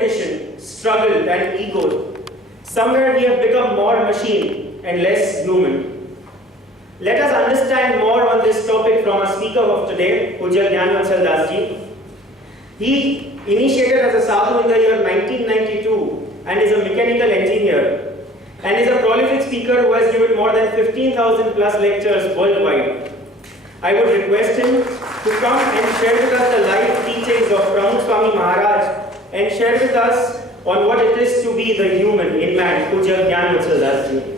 competition, struggle, and ego, somewhere we have become more machine and less human. Let us understand more on this topic from our speaker of today, Pujya Gnanvatsal Ji. He initiated as a sadhu in the year 1992 and is a mechanical engineer and is a prolific speaker who has given more than 15,000 plus lectures worldwide. I would request him to come and share with us the life teachings of Pramukh Swami Maharaj and share with us on what it is to be the human in man, Pujya Gnanvatsal Ji.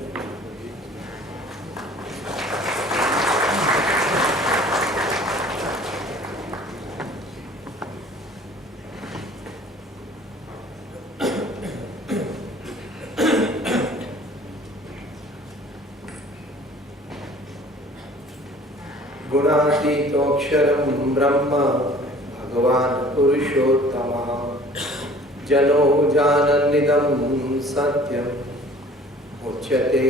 गुणातीतोऽक्षरं ब्रह्म भगवान् पुरुषोत्तमः जनो जानन्निदं सत्यम् उच्यते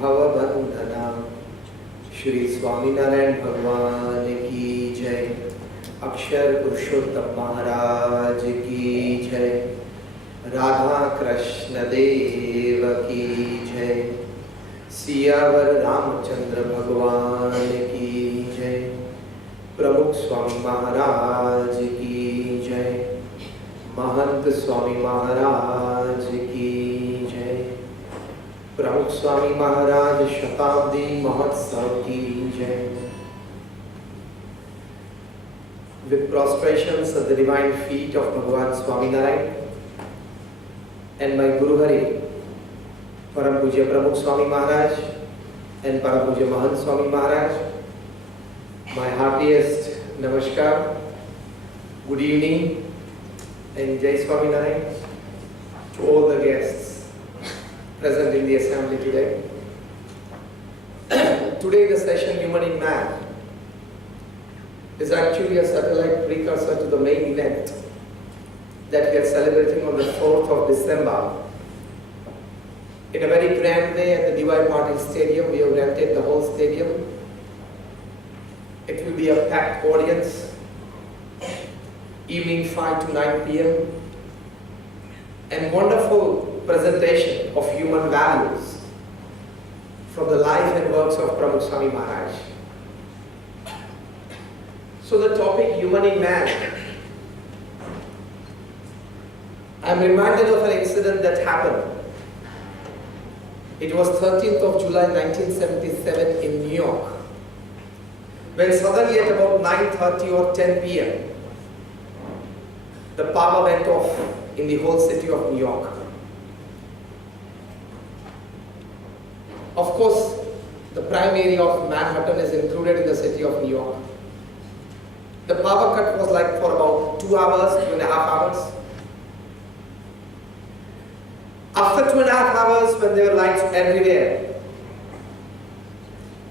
भवबन्धना। श्री स्वामीनारायण भगवान की जय। अक्षर पुरुषोत्तम महाराज की जय। राधा कृष्ण देव की जय। सियावर रामचंद्र भगवान की जय। प्रमुख स्वामी महाराज की जय। महंत स्वामी महाराज की जय। प्रमुख स्वामी महाराज शताब्दी महोत्सव की जय। With prostrations at the divine feet of Bhagavan Swaminarayan and my Guru Hari, Param Pujya Pramukh Swami Maharaj and Param Pujya Mahant Swami Maharaj, my heartiest namaskar, good evening and Jai Swami Narayan to all the guests present in the assembly today. Today the session Human in Man is actually a satellite precursor to the main event that we are celebrating on the 4th of December. In a very grand way at the DY Patil Stadium. We have rented the whole stadium. It will be a packed audience, evening 5 to 9 p.m. and wonderful presentation of human values from the life and works of Pramukh Swami Maharaj. So the topic Human in Man, I am reminded of an incident that happened. It was 13th of July 1977 in New York, when suddenly at about 9:30 or 10 p.m. the power went off in the whole city of New York. Of course, the prime area of Manhattan is included in the city of New York. The power cut was like for about 2 hours, 2.5 hours. After 2.5 hours, when there were lights everywhere,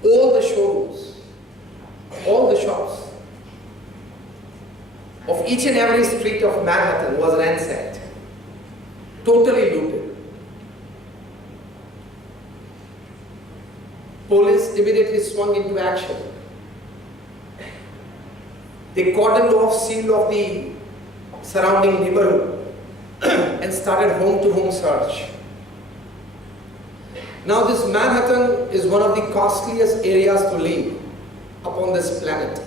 all the showrooms, all the shops of each and every street of Manhattan was ransacked, totally looted. Police immediately swung into action. They cordoned off, sealed off the surrounding neighborhood and started home-to-home search. Now this Manhattan is one of the costliest areas to live upon this planet.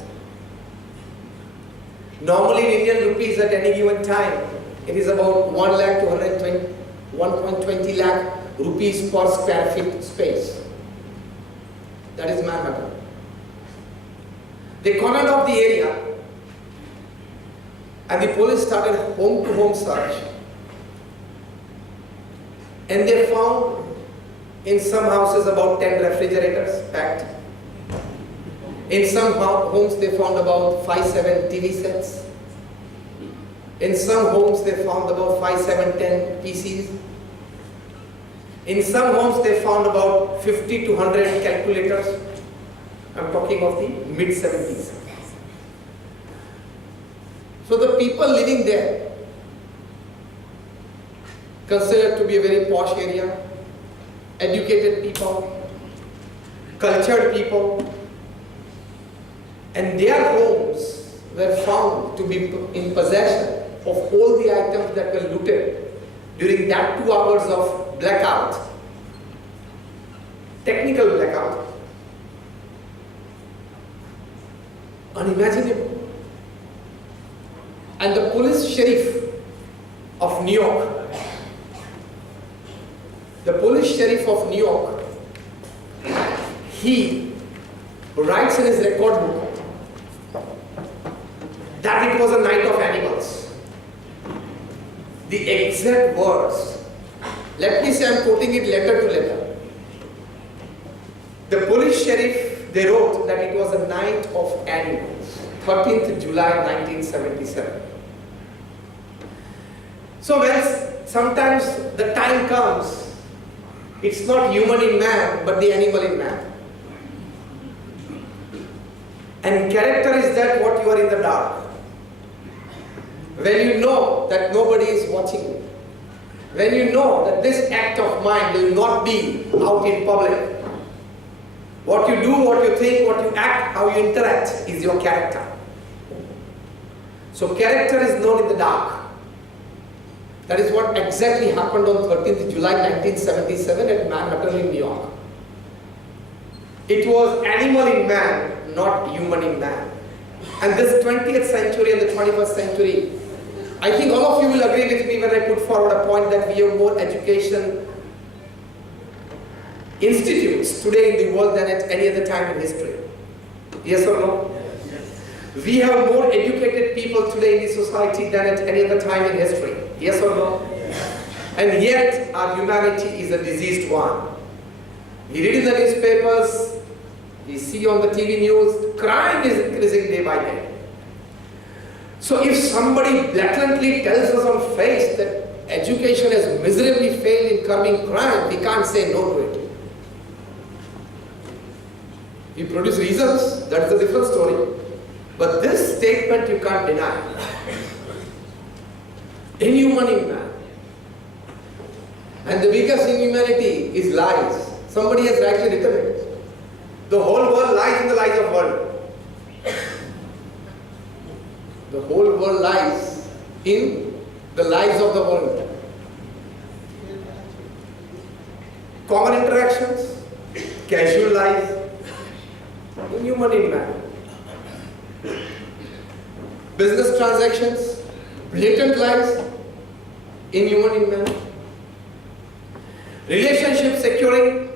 Normally in Indian rupees at any given time, it is about 1 lakh to 1.20 lakh rupees per square feet space. That is Manhattan. They cordoned off the area and the police started home-to-home search. And they found in some houses about 10 refrigerators packed. In some homes they found about 5-7 TV sets. In some homes they found about 5-7-10 PCs. In some homes they found about 50 to 100 calculators. I'm talking of the mid-70s. So the people living there, considered to be a very posh area, educated people, cultured people, and their homes were found to be in possession of all the items that were looted during that 2 hours of blackout, technical blackout, unimaginable. And the police sheriff of New York, he writes in his record book that it was a night of animals. The exact words, let me say I'm quoting it letter to letter. The police sheriff, they wrote that it was a night of animals, 13th July 1977. So when sometimes the time comes, it's not human in man, but the animal in man. And character is that what you are in the dark. When you know that nobody is watching you. When you know that this act of mine will not be out in public. What you do, what you think, what you act, how you interact is your character. So character is known in the dark. That is what exactly happened on 13th July 1977 at Manhattan in New York. It was animal in man, not human in man. And this 20th century and the 21st century, I think all of you will agree with me when I put forward a point that we have more education institutes today in the world than at any other time in history. Yes or no? Yes. We have more educated people today in the society than at any other time in history. Yes or no? Yes. And yet our humanity is a diseased one. We read in the newspapers, we see on the TV news, crime is increasing day by day. So if somebody blatantly tells us on face that education has miserably failed in curbing crime, we can't say no to it. We produce reasons, that's a different story. But this statement you can't deny. Inhuman in man. And the biggest inhumanity is lies. Somebody has rightly written it. The whole world lies in the lies of world. The whole world lies in the lies of the world. Common interactions, casual lies, inhuman in man. Business transactions, blatant lies, inhuman in man. Relationship securing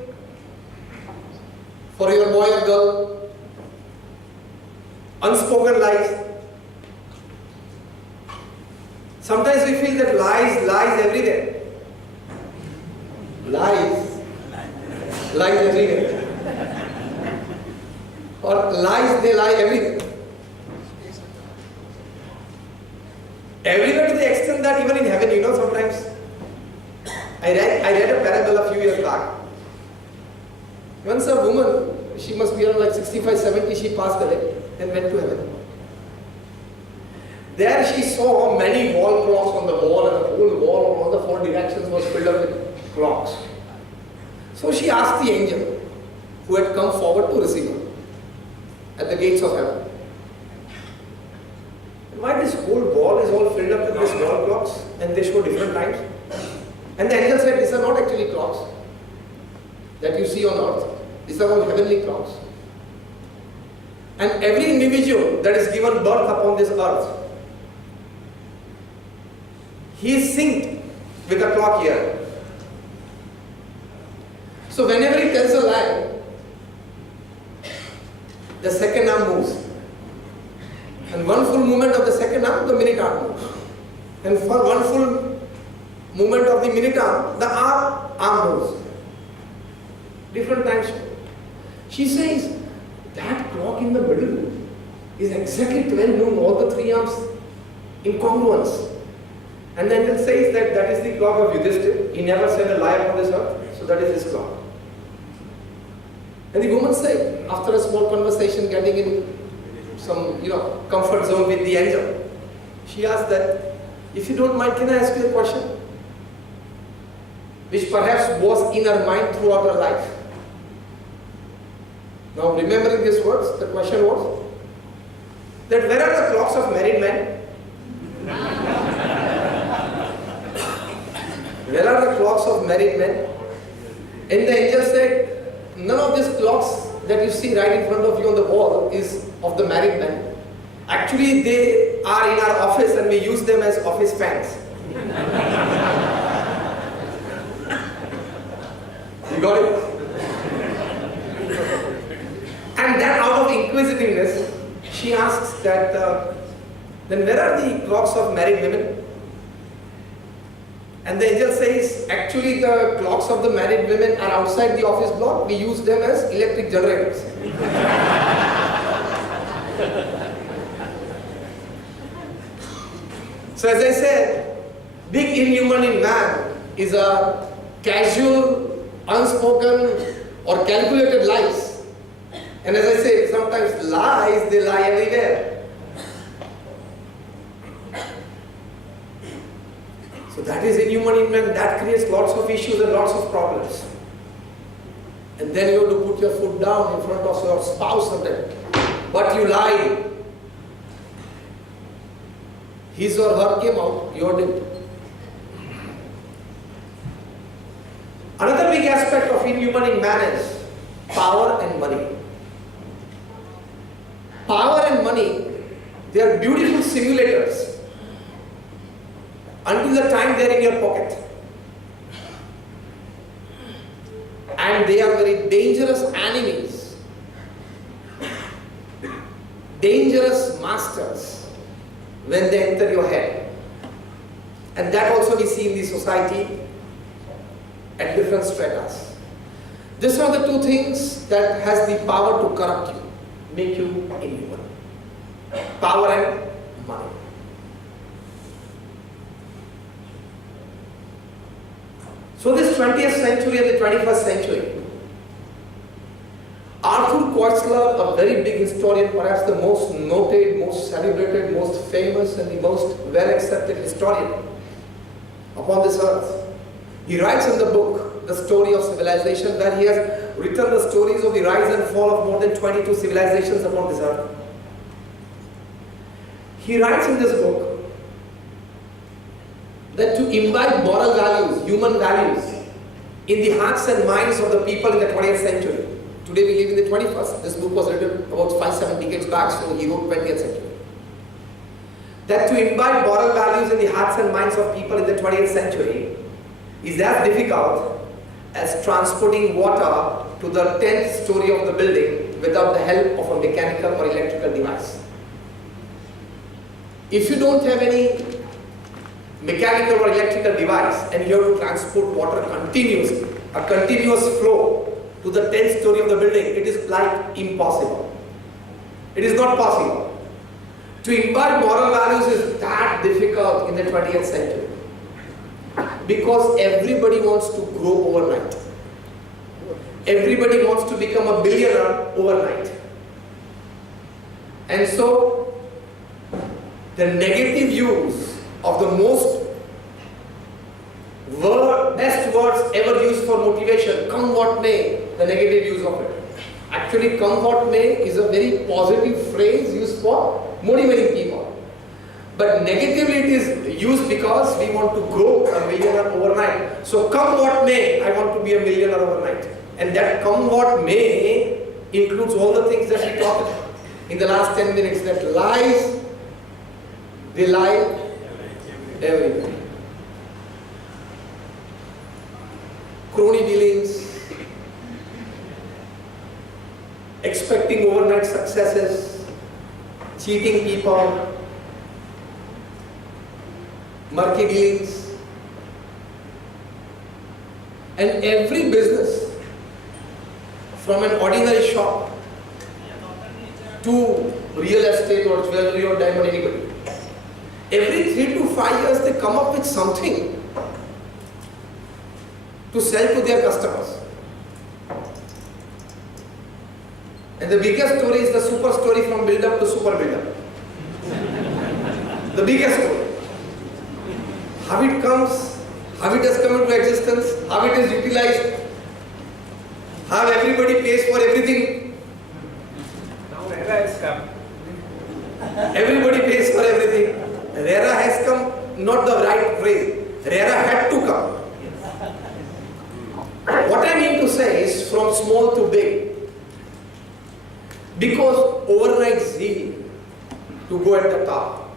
for your boy or girl, unspoken lies. Sometimes we feel that lies everywhere. Lies everywhere. Or lies, they lie everywhere. Everywhere to the extent that even in heaven, sometimes I read a parable a few years back. Once a woman, she must be around like 65, 70, she passed away and went to heaven. There she saw many wall clocks on the wall, and the whole wall, all the 4 directions was filled up with clocks. So she asked the angel who had come forward to receive her at the gates of heaven, why this whole wall is all filled up with these wall clocks and they show different times? And the angel said, these are not actually clocks that you see on earth. These are all heavenly clocks. And every individual that is given birth upon this earth, he is synced with a clock here. So whenever he tells a lie, the second arm moves. And one full movement of the second arm, the minute arm moves. And for one full movement of the minute arm, the arm moves. Different times. She says, that clock in the middle is exactly 12 noon, all the 3 arms in congruence. And then it says that is the clock of Yudhishthira. He never said a lie upon this earth, so that is his clock. And the woman said, after a small conversation, getting in some comfort zone with the angel, she asked that, if you don't mind, can I ask you a question? Which perhaps was in her mind throughout her life. Now remembering these words, the question was, that where are the clocks of married men? Where are the clocks of married men? And the angel said, none of these clocks that you see right in front of you on the wall is of the married men. Actually, they are in our office and we use them as office fans. You got it? And then out of inquisitiveness, she asks that, then where are the clocks of married women? And the angel says, actually the clocks of the married women are outside the office block. We use them as electric generators. So as I said, big inhuman in man is a casual, unspoken or calculated lies. And as I say, sometimes lies, they lie everywhere. So that is inhuman in man, that creates lots of issues and lots of problems. And then you have to put your foot down in front of your spouse and then, but you lied. His or her came out, you didn't. Another big aspect of inhuman in man is power and money. Power and money, they are beautiful simulators until the time they are in your pocket. And they are very dangerous enemies, dangerous masters when they enter your head. And that also we see in the society at different stratas. These are the two things that has the power to corrupt you, make you inhuman. Power and money. So this 20th century and the 21st century, Arthur Koestler, a very big historian, perhaps the most noted, most celebrated, most famous and the most well-accepted historian upon this earth, he writes in the book, The Story of Civilization, where he has written the stories of the rise and fall of more than 22 civilizations upon this earth. He writes in this book that to imbibe moral values, human values, in the hearts and minds of the people in the 20th century. Today we live in the 21st. This book was written about 5-7 decades back, so he wrote 20th century. That to imbibe moral values in the hearts and minds of people in the 20th century is as difficult as transporting water to the 10th story of the building without the help of a mechanical or electrical device. If you don't have any mechanical or electrical device and you have to transport water continuously, a continuous flow to the 10th story of the building, it is like impossible. It is not possible. To imbibe moral values is that difficult in the 20th century because everybody wants to grow overnight. Everybody wants to become a billionaire overnight. And so the negative use of the best words ever used for motivation, come what may, the negative use of it. Actually, come what may is a very positive phrase used for motivating people. But negatively it is used because we want to grow a millionaire overnight. So come what may, I want to be a millionaire overnight. And that come what may includes all the things that we talked about in the last 10 minutes, that lies, they lie everywhere. Crony dealings, expecting overnight successes, cheating people, murky dealings, and every business from an ordinary shop to real estate or jewelry or diamond, anybody. Every 3 to 5 years they come up with something to sell to their customers. And the biggest story is the super story from build-up to super build-up. The biggest story. How it comes, how it has come into existence, how it is utilized, how everybody pays for everything. Now era has come. Everybody pays for everything. RERA has come, not the right phrase. RERA had to come. What I mean to say is from small to big. Because overnight zeal to go at the top.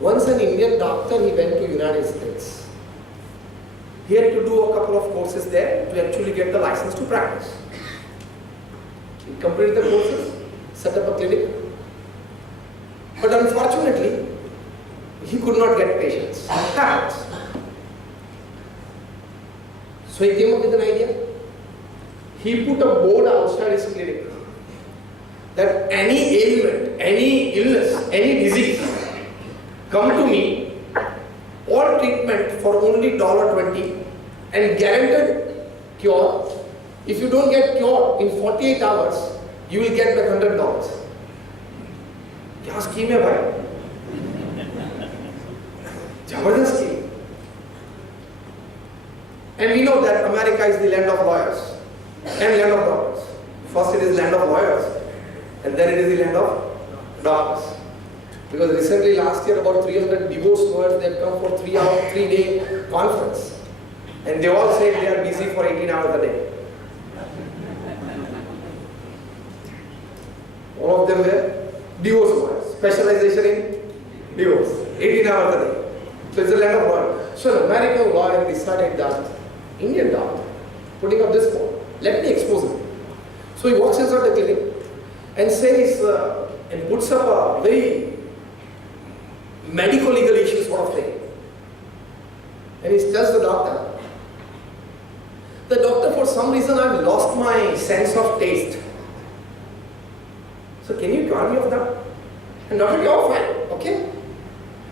Once an Indian doctor, he went to United States. He had to do a couple of courses there to actually get the license to practice. He completed the courses, set up a clinic. But unfortunately, he could not get patients. It happens. So he came up with an idea. He put a board outside his clinic that any ailment, any illness, any disease, come to me, all treatment for only $20 and guaranteed cure. If you don't get cured in 48 hours, you will get back $100. क्या scheme है भाई? जबरदस्त scheme. And we know that America is the land of lawyers and land of doctors. First it is land of lawyers and then it is the land of doctors. Because recently last year about 300 divorce lawyers, they have come for 3-day conference. And they all say they are busy for 18 hours a day. All of them were divorce lawyers, specialization in divorce, 18 hours a day. So it's a land of lawyers. So an American lawyer decided that Indian doctor putting up this board, let me expose him. So he walks inside the clinic and says, and puts up a very medico-legal issue sort of thing. And he tells the doctor, for some reason I've lost my sense of taste. So can you cure me of that? And doctor, you're fine, okay?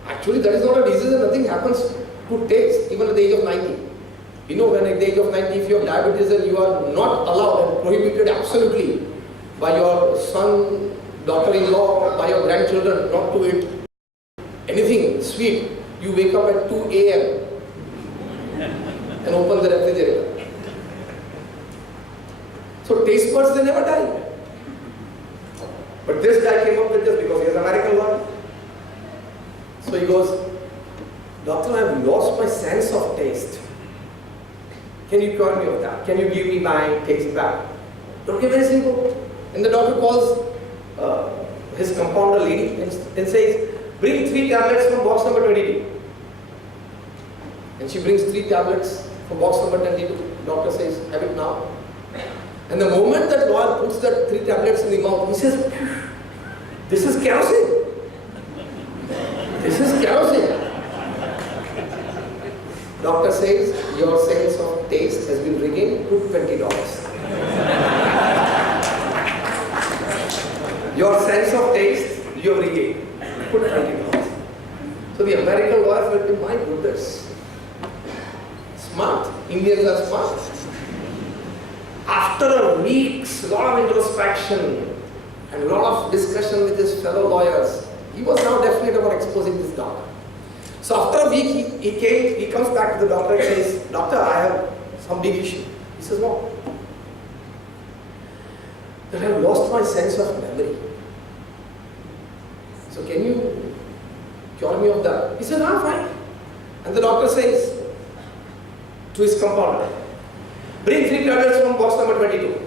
Actually that is not a disease and nothing happens to taste even at the age of 90. You know, when at the age of 90, if you have diabetes and you are not allowed and prohibited absolutely by your son, daughter-in-law, by your grandchildren not to eat anything sweet, you wake up at 2 a.m. and open the refrigerator. So taste buds, they never die. But this guy came up with this because he is American lawyer. So he goes, doctor, I have lost my sense of taste. Can you cure me of that? Can you give me my taste back? Okay, very simple. And the doctor calls his compounder lady and says, bring 3 tablets from box number 22. And she brings 3 tablets from box number 22. Doctor says, have it now. And the moment that lawyer puts that 3 tablets in the mouth, he says, this is kerosene. This is kerosene. Doctor says, your sense of taste has been regained, put $20. Your sense of taste, you have regained, put $20. So the American lawyer felt, my goodness, smart, Indians are smart. After a week's lot of introspection and a lot of discussion with his fellow lawyers, he was now definite about exposing this doctor. So after a week, he comes back to the doctor and says, doctor, I have some big issue. He says, what? That I have lost my sense of memory. So can you cure me of that? He says, I'm fine. And the doctor says to his compounder, bring 3 tablets from box number 22.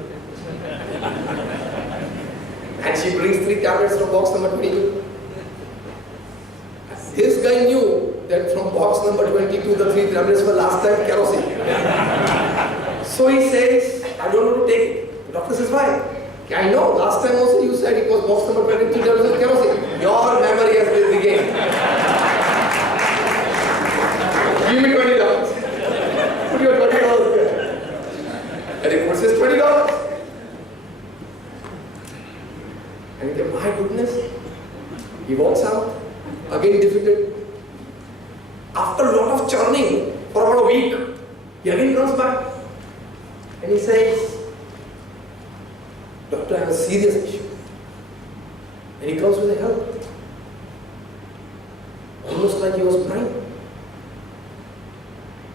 And she brings 3 tablets from box number 22. This guy knew that from box number 22, the 3 tablets were last time kerosene. So he says, I don't want to take it. The doctor says, why? I know, last time also you said it was box number 22 tablets of kerosene. Your memory has been regained. Give me $20. Put your $20 there. And he puts his $20. And he said, my goodness. He walks out. Again defeated. After a lot of churning for about a week, he again comes back and he says, doctor, I have a serious issue. And he comes with help. Almost like he was blind.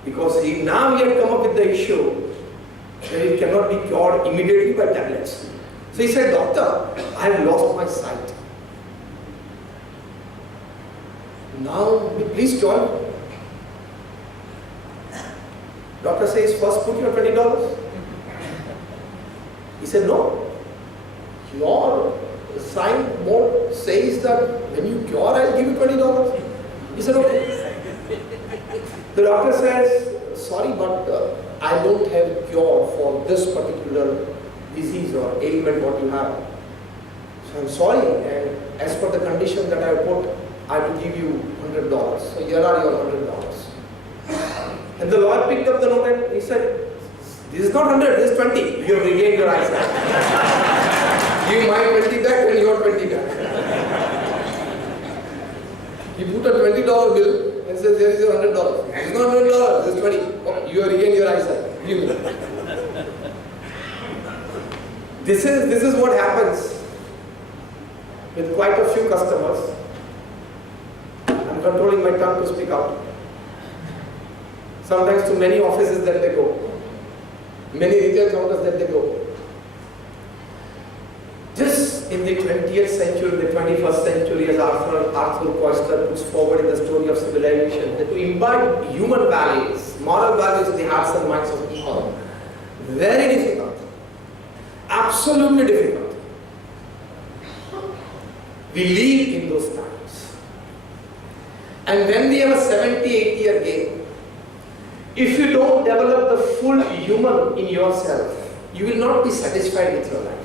Because now he had come up with the issue that it cannot be cured immediately by tablets. So he said, doctor, I have lost my sight. Now, please cure. Doctor says, first put your $20. He said, no. Your sign board says that when you cure, I'll give you $20. He said, okay. The doctor says, sorry, but I don't have a cure for this particular disease or ailment what you have. So I'm sorry, and as per the condition that I put, I will give you $100. So here are your $100. And the lawyer picked up the note and he said, this is not 100, this is 20. You have regained your eyesight. Give my 20 back and your 20 back. He put a $20 bill and says, here is your $100. It's not $100, this is 20. Oh, you have regained your eyesight. Give me. This is what happens with quite a few customers. I'm controlling my tongue to speak out. Sometimes to many offices that they go, many retail counters that they go. Just in the 20th century, the 21st century, as Arthur Koestler puts forward in the story of civilization, that to imbibe human values, moral values in the hearts and minds of people, very difficult, absolutely difficult. We live in those times. And when we have a 70, 80-year game, if you don't develop the full human in yourself, you will not be satisfied with your life.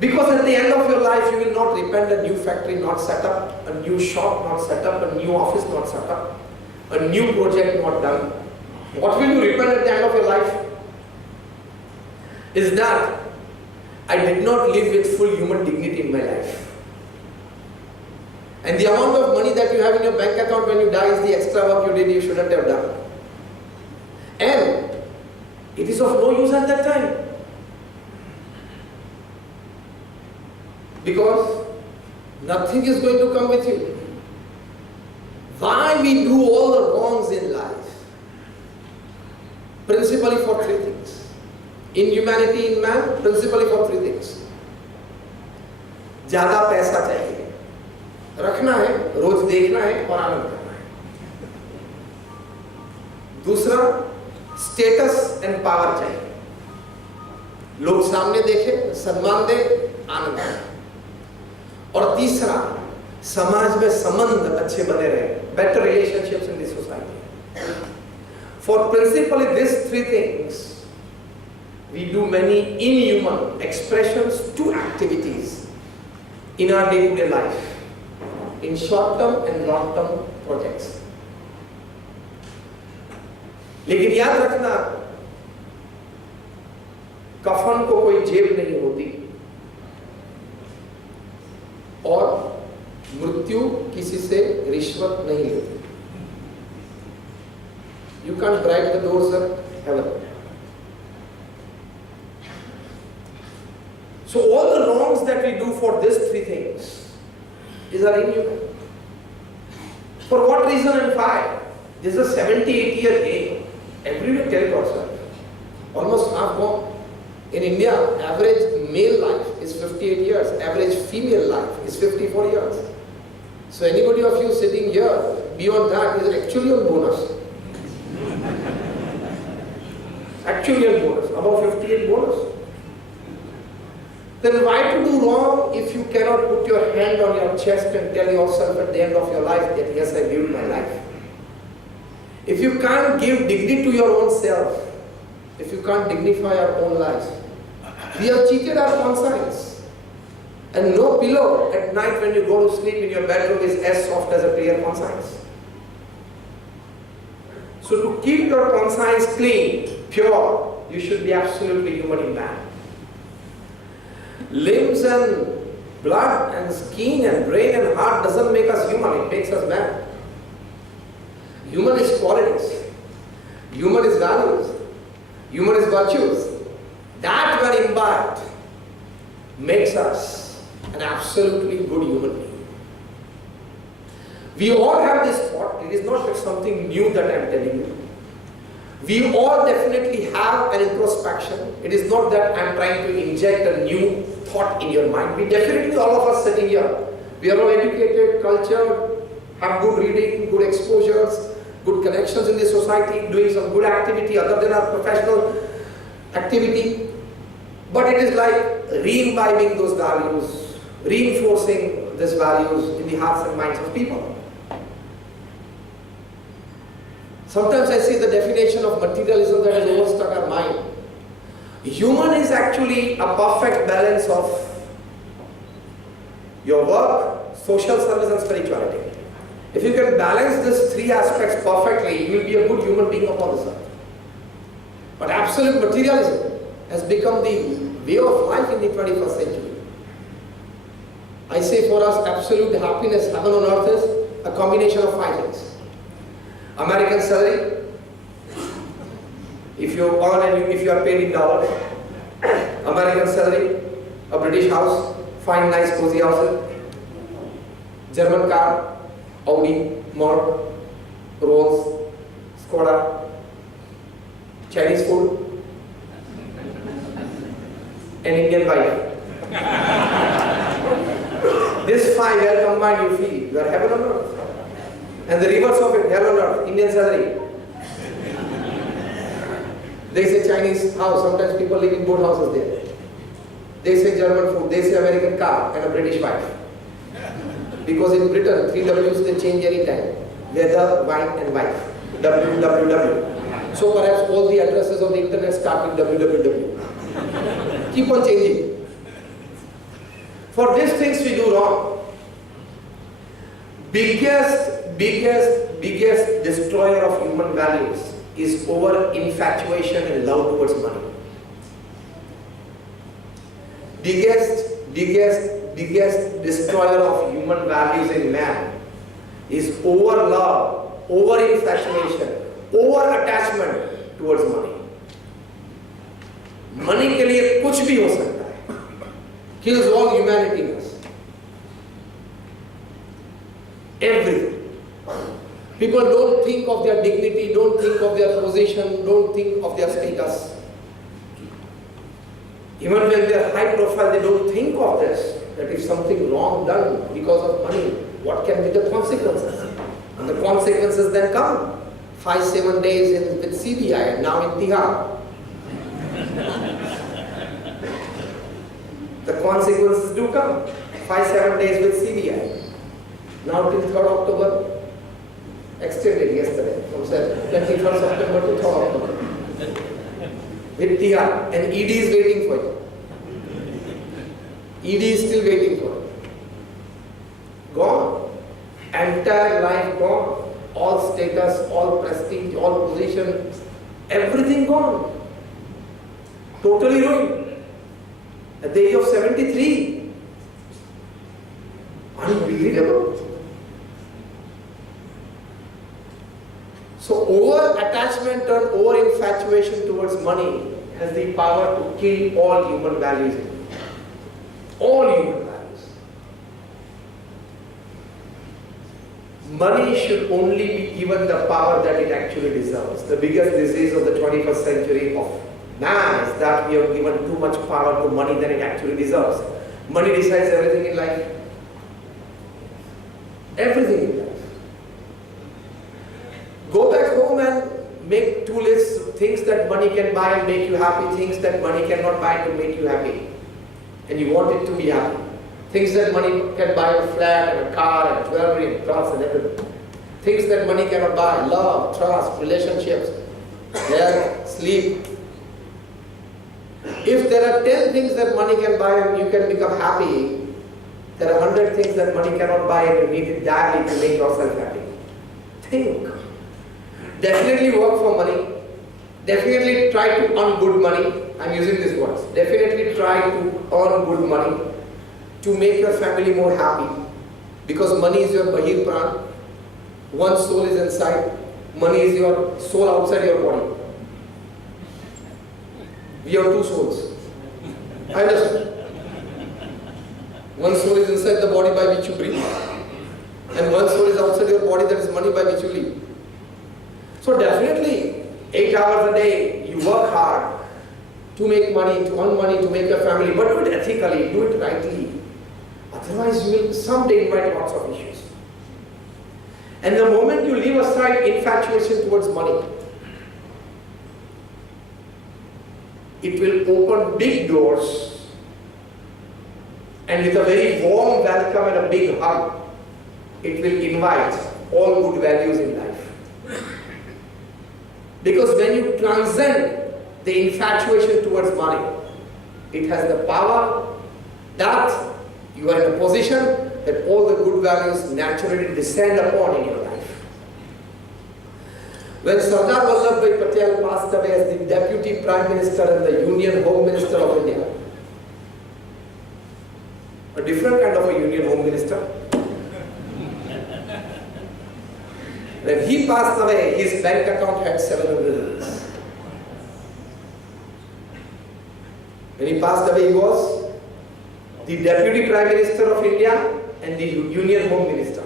Because at the end of your life, you will not repent a new factory not set up, a new shop not set up, a new office not set up, a new project not done. What will you repent at the end of your life? Is that I did not live with full human dignity in my life. And the amount of money that you have in your bank account when you die is the extra work you did you shouldn't have done. And it is of no use at that time. Because nothing is going to come with you. Why we do all the wrongs in life? Principally for three things. In humanity, in man, principally for three things. ज़्यादा पैसा चाहिए, रखना है, रोज देखना है और आनंद करना है. दूसरा, स्टेटस एंड पावर चाहिए. लोग सामने देखे, सम्मान दे, आनंद है. और तीसरा, समाज में संबंध अच्छे बने रहे, better relationships in the society. For principally these three things, we do many inhuman expressions to activities in our day-to-day life. In short-term and long-term projects. लेकिन याद रखना, कफन को कोई जेब नहीं होती और मृत्यु किसी से रिश्वत नहीं लेती. You can't bribe the doors of heaven. So all the wrongs that we do for these three things is are inhuman. For what reason and why? This is a 70, 80-year game. Everybody tell yourself. Almost half gone. In India, average male life is 58 years. Average female life is 54 years. So anybody of you sitting here, beyond that is actually on bonus. Actually on bonus. Above 58 bonus. Then why to do wrong if you cannot put your hand on your chest and tell yourself at the end of your life that yes, I lived my life. If you can't give dignity to your own self, if you can't dignify your own life, we have cheated our conscience. And no pillow at night when you go to sleep in your bedroom is as soft as a clear conscience. So to keep your conscience clean, pure, you should be absolutely human in man. Limbs and blood and skin and brain and heart doesn't make us human, it makes us man. Human is qualities, human is values, human is virtues. That when imbibed makes us an absolutely good human being. We all have this thought, it is not something new that I am telling you. We all definitely have an introspection. It is not that I am trying to inject a new thought in your mind. We definitely, all of us sitting here, We are all educated, cultured, have good reading, good exposures, good connections in the society, doing some good activity other than our professional activity. But it is like re-imbibing those values, reinforcing these values in the hearts and minds of people. Sometimes I see the definition of materialism that has overstuck our mind. Human is actually a perfect balance of your work, social service and spirituality. If you can balance these three aspects perfectly, you will be a good human being upon this earth. But absolute materialism has become the way of life in the 21st century. I say for us, absolute happiness, heaven on earth is a combination of 5 things. American salary, if you earn and if you are paid in dollars. American salary, a British house, fine, nice, cozy house. German car, Audi, Merc, Rolls, Skoda. Chinese food, an Indian wife. This 5 where combined you feel you are heaven on earth. And the reverse of it, hell on earth, Indian salary. They say Chinese house, sometimes people live in boat houses there. They say German food, they say American car and a British wife. Because in Britain, 3 W's they change any time. Weather, wine and wife. www. So perhaps all the addresses of the internet start with www. Keep on changing. For these things we do wrong. Biggest destroyer of human values is over infatuation and love towards money. Biggest destroyer of human values in man is over love, over infatuation, over attachment towards money. Money के लिए कुछ भी हो सकता है. Kills all humanity in us. Everything. People don't think of their dignity, don't think of their position, don't think of their status. Even when they are high profile, they don't think of this, that if something wrong done because of money, what can be the consequences? And the consequences then come. 5-7 days with CBI and now in Tihar. The consequences do come. 5-7 days with CBI. Now till 3rd October, extended yesterday from 21st September to 3rd October. With Tihar, and ED is waiting for you. ED is still waiting for you. Gone. Entire life gone. All status, all prestige, all position, everything gone. Totally ruined. At the age of 73. Unbelievable. So over attachment and over infatuation towards money has the power to kill all human values. All human values. Money should only be given the power that it actually deserves. The biggest disease of the 21st century of man is that we have given too much power to money than it actually deserves. Money decides everything in life. Everything in life. Go back home and make 2 lists of things that money can buy and make you happy, things that money cannot buy to make you happy. And you want it to be happy. Things that money can buy, a flat and a car and jewelry and clothes and everything. Things that money cannot buy, love, trust, relationships, health, sleep. If there are 10 things that money can buy and you can become happy, there are 100 things that money cannot buy and you need it badly to make yourself happy. Think. Definitely work for money. Definitely try to earn good money. I'm using these words. Definitely try to earn good money to make your family more happy. Because money is your Bahir Pran. One soul is inside. Money is your soul outside your body. We have 2 souls. I understand. One soul is inside the body by which you breathe. And one soul is outside your body, that is money by which you live. So definitely, 8 hours a day, you work hard to make money, to earn money, to make a family, but do it ethically, do it rightly. A Otherwise, you will someday invite lots of issues. And the moment you leave aside infatuation towards money, it will open big doors, and with a very warm welcome and a big hug, it will invite all good values in life. Because when you transcend the infatuation towards money, it has the power that you are in a position that all the good values naturally descend upon in your life. When Sardar Vallabhbhai Patel passed away as the Deputy Prime Minister and the Union Home Minister of India, a different kind of a Union Home Minister, when he passed away, his bank account had 700 rupees. When he passed away, he was the Deputy Prime Minister of India and the Union Home Minister.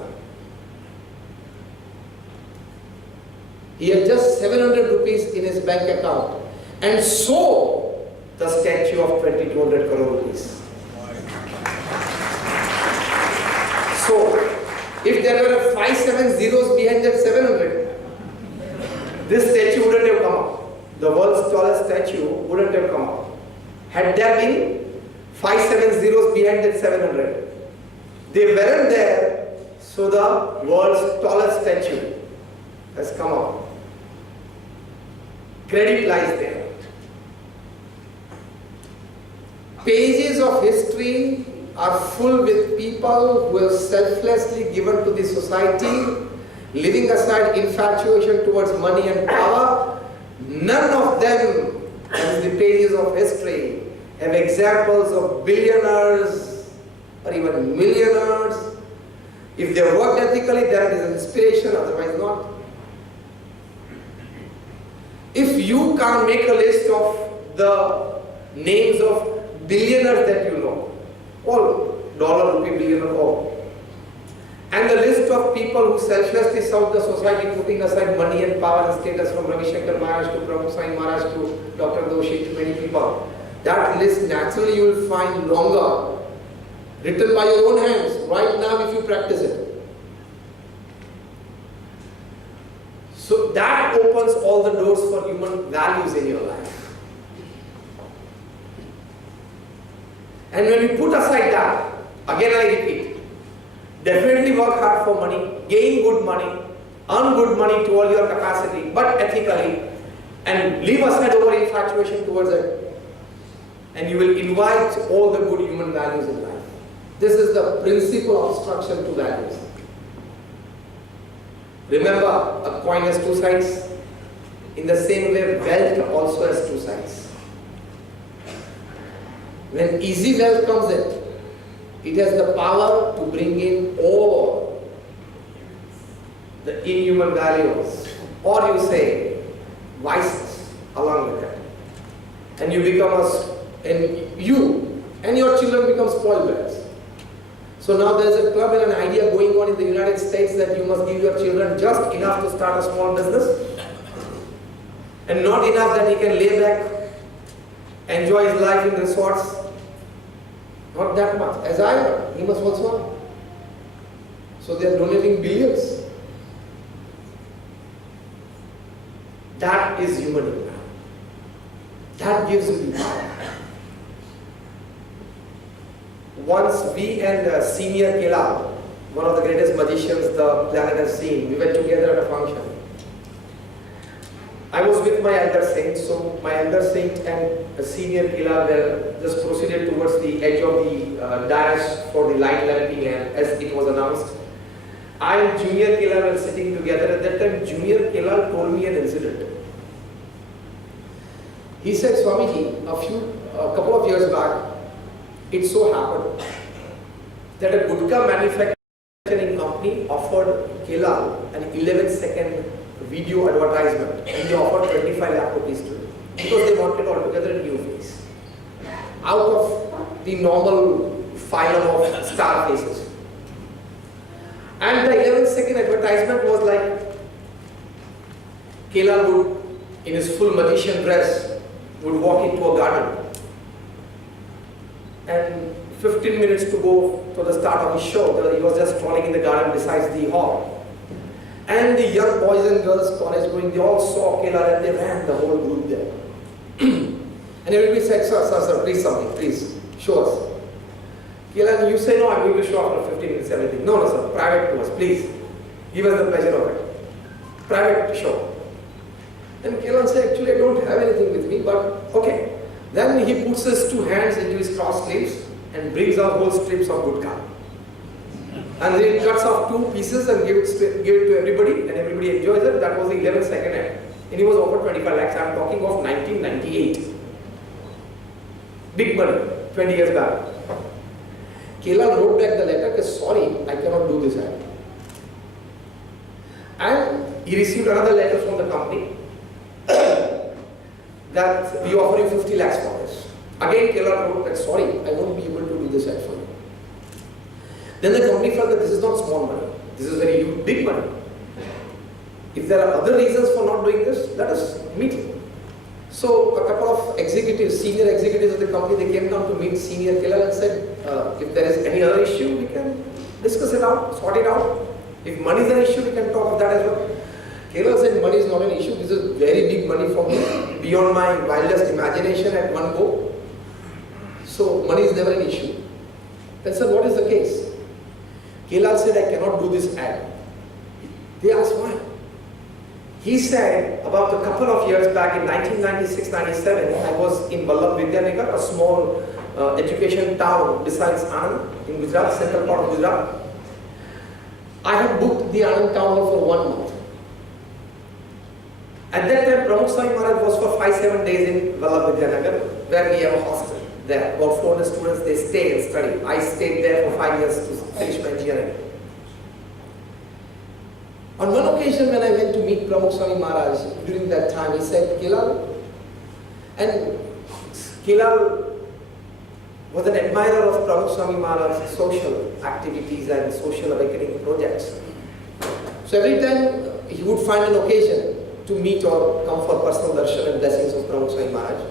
He had just 700 rupees in his bank account, and so the statue of 2200 crore rupees. So, if there were 5 7 zeros behind that 700, this statue wouldn't have come up. The world's tallest statue wouldn't have come up. Had there been 5 7 zeros behind that 700, they weren't there, so the world's tallest statue has come up. Credit lies there. Pages of history are full with people who have selflessly given to the society, leaving aside infatuation towards money and power. None of them, as the pages of history, have examples of billionaires or even millionaires. If they worked ethically, there is inspiration, otherwise not. If you can't make a list of the names of billionaires that you know, all dollar, rupee, billionaire, all, and the list of people who selflessly serve the society, putting aside money and power and status, from Ravi Shankar Maharaj to Pramukh Swami Maharaj to Dr. Doshi, to many people, that list naturally you will find longer, written by your own hands, right now if you practice it. So that opens all the doors for human values in your life. And when you put aside that, again I repeat, definitely work hard for money, gain good money, earn good money to all your capacity, but ethically, and leave aside over infatuation towards it. And you will invite all the good human values in life. This is the principle of obstruction to values. Remember, a coin has two sides. In the same way, wealth also has two sides. When easy wealth comes in, it has the power to bring in all the inhuman values, or you say, vices along with it. And you become you and your children become spoiled brats. So now there is a club and an idea going on in the United States that you must give your children just enough to start a small business and not enough that he can lay back, enjoy his life in resorts. Not that much. As I earn, he must also earn. So they are donating billions. That is human income. That gives you the power. Once we and Senior Kela, one of the greatest magicians the planet has seen, we were together at a function. I was with my elder saint, so my elder saint and Senior Kela were just proceeded towards the edge of the dais for the light lamping, and as it was announced, I and Junior Kela were sitting together. At that time, Junior Kela told me an incident. He said, Swamiji, a couple of years back, it so happened that a gutka manufacturing company offered Kela an 11-second video advertisement, and they offered 25 lakh rupees to him because they wanted altogether a new face out of the normal phylum of star faces. And the 11-second advertisement was like Kela would, in his full magician dress, would walk into a garden, and 15 minutes to go to the start of his show. He was just strolling in the garden besides the hall. And the young boys and girls, college going, they all saw Kelar and they ran the whole group there. And everybody said, sir, please something, please, show us. Kelar, you say, no, I'm going to show after 15 minutes, everything. No, sir, private to us, please. Give us the pleasure of it. Private show. And Kelar said, actually, I don't have anything with me, but okay. Then he puts his two hands into his cross sleeves and brings out whole strips of gutka. And then he cuts off two pieces and gives it to everybody, and everybody enjoys it. That was the 11th second ad. And he was offered 25 lakhs. I'm talking of 1998. Big money, 20 years back. Kelar wrote back the letter, sorry, I cannot do this ad. And he received another letter from the company that we offer you 50 lakhs for this. Again, Kelar wrote that, sorry, I won't be able to do this ad for you. Then the company felt that this is not small money. This is very huge, big money. If there are other reasons for not doing this, let us meet him. So a couple of executives, senior executives of the company, they came down to meet senior Kelar and said, if there is any other issue, we can discuss it out, sort it out. If money is an issue, we can talk of that as well. Kelar said, money is not an issue. This is very big money for me, beyond my wildest imagination at one go. So money is never an issue. Then said, what is the case? Kelar said, I cannot do this ad. They asked why. He said, about a couple of years back in 1996-97, I was in Vidyanagar, a small education town besides Anand in Gujarat, central part of Gujarat. I had booked the Anand town hall for 1 month. At that time, Pramukh Swami Maharaj was for 5-7 days in Vidyanagar, where we have a hostel there. About 400 students, they stay and study. I stayed there for 5 years to finish my engineering. On one occasion when I went to meet Pramukh Swami Maharaj, during that time he said, Kelar, and Kelar was an admirer of Pramukh Swami Maharaj's social activities and social awakening projects. So every time he would find an occasion to meet or come for personal darshan and blessings of Pramukh Swami Maharaj.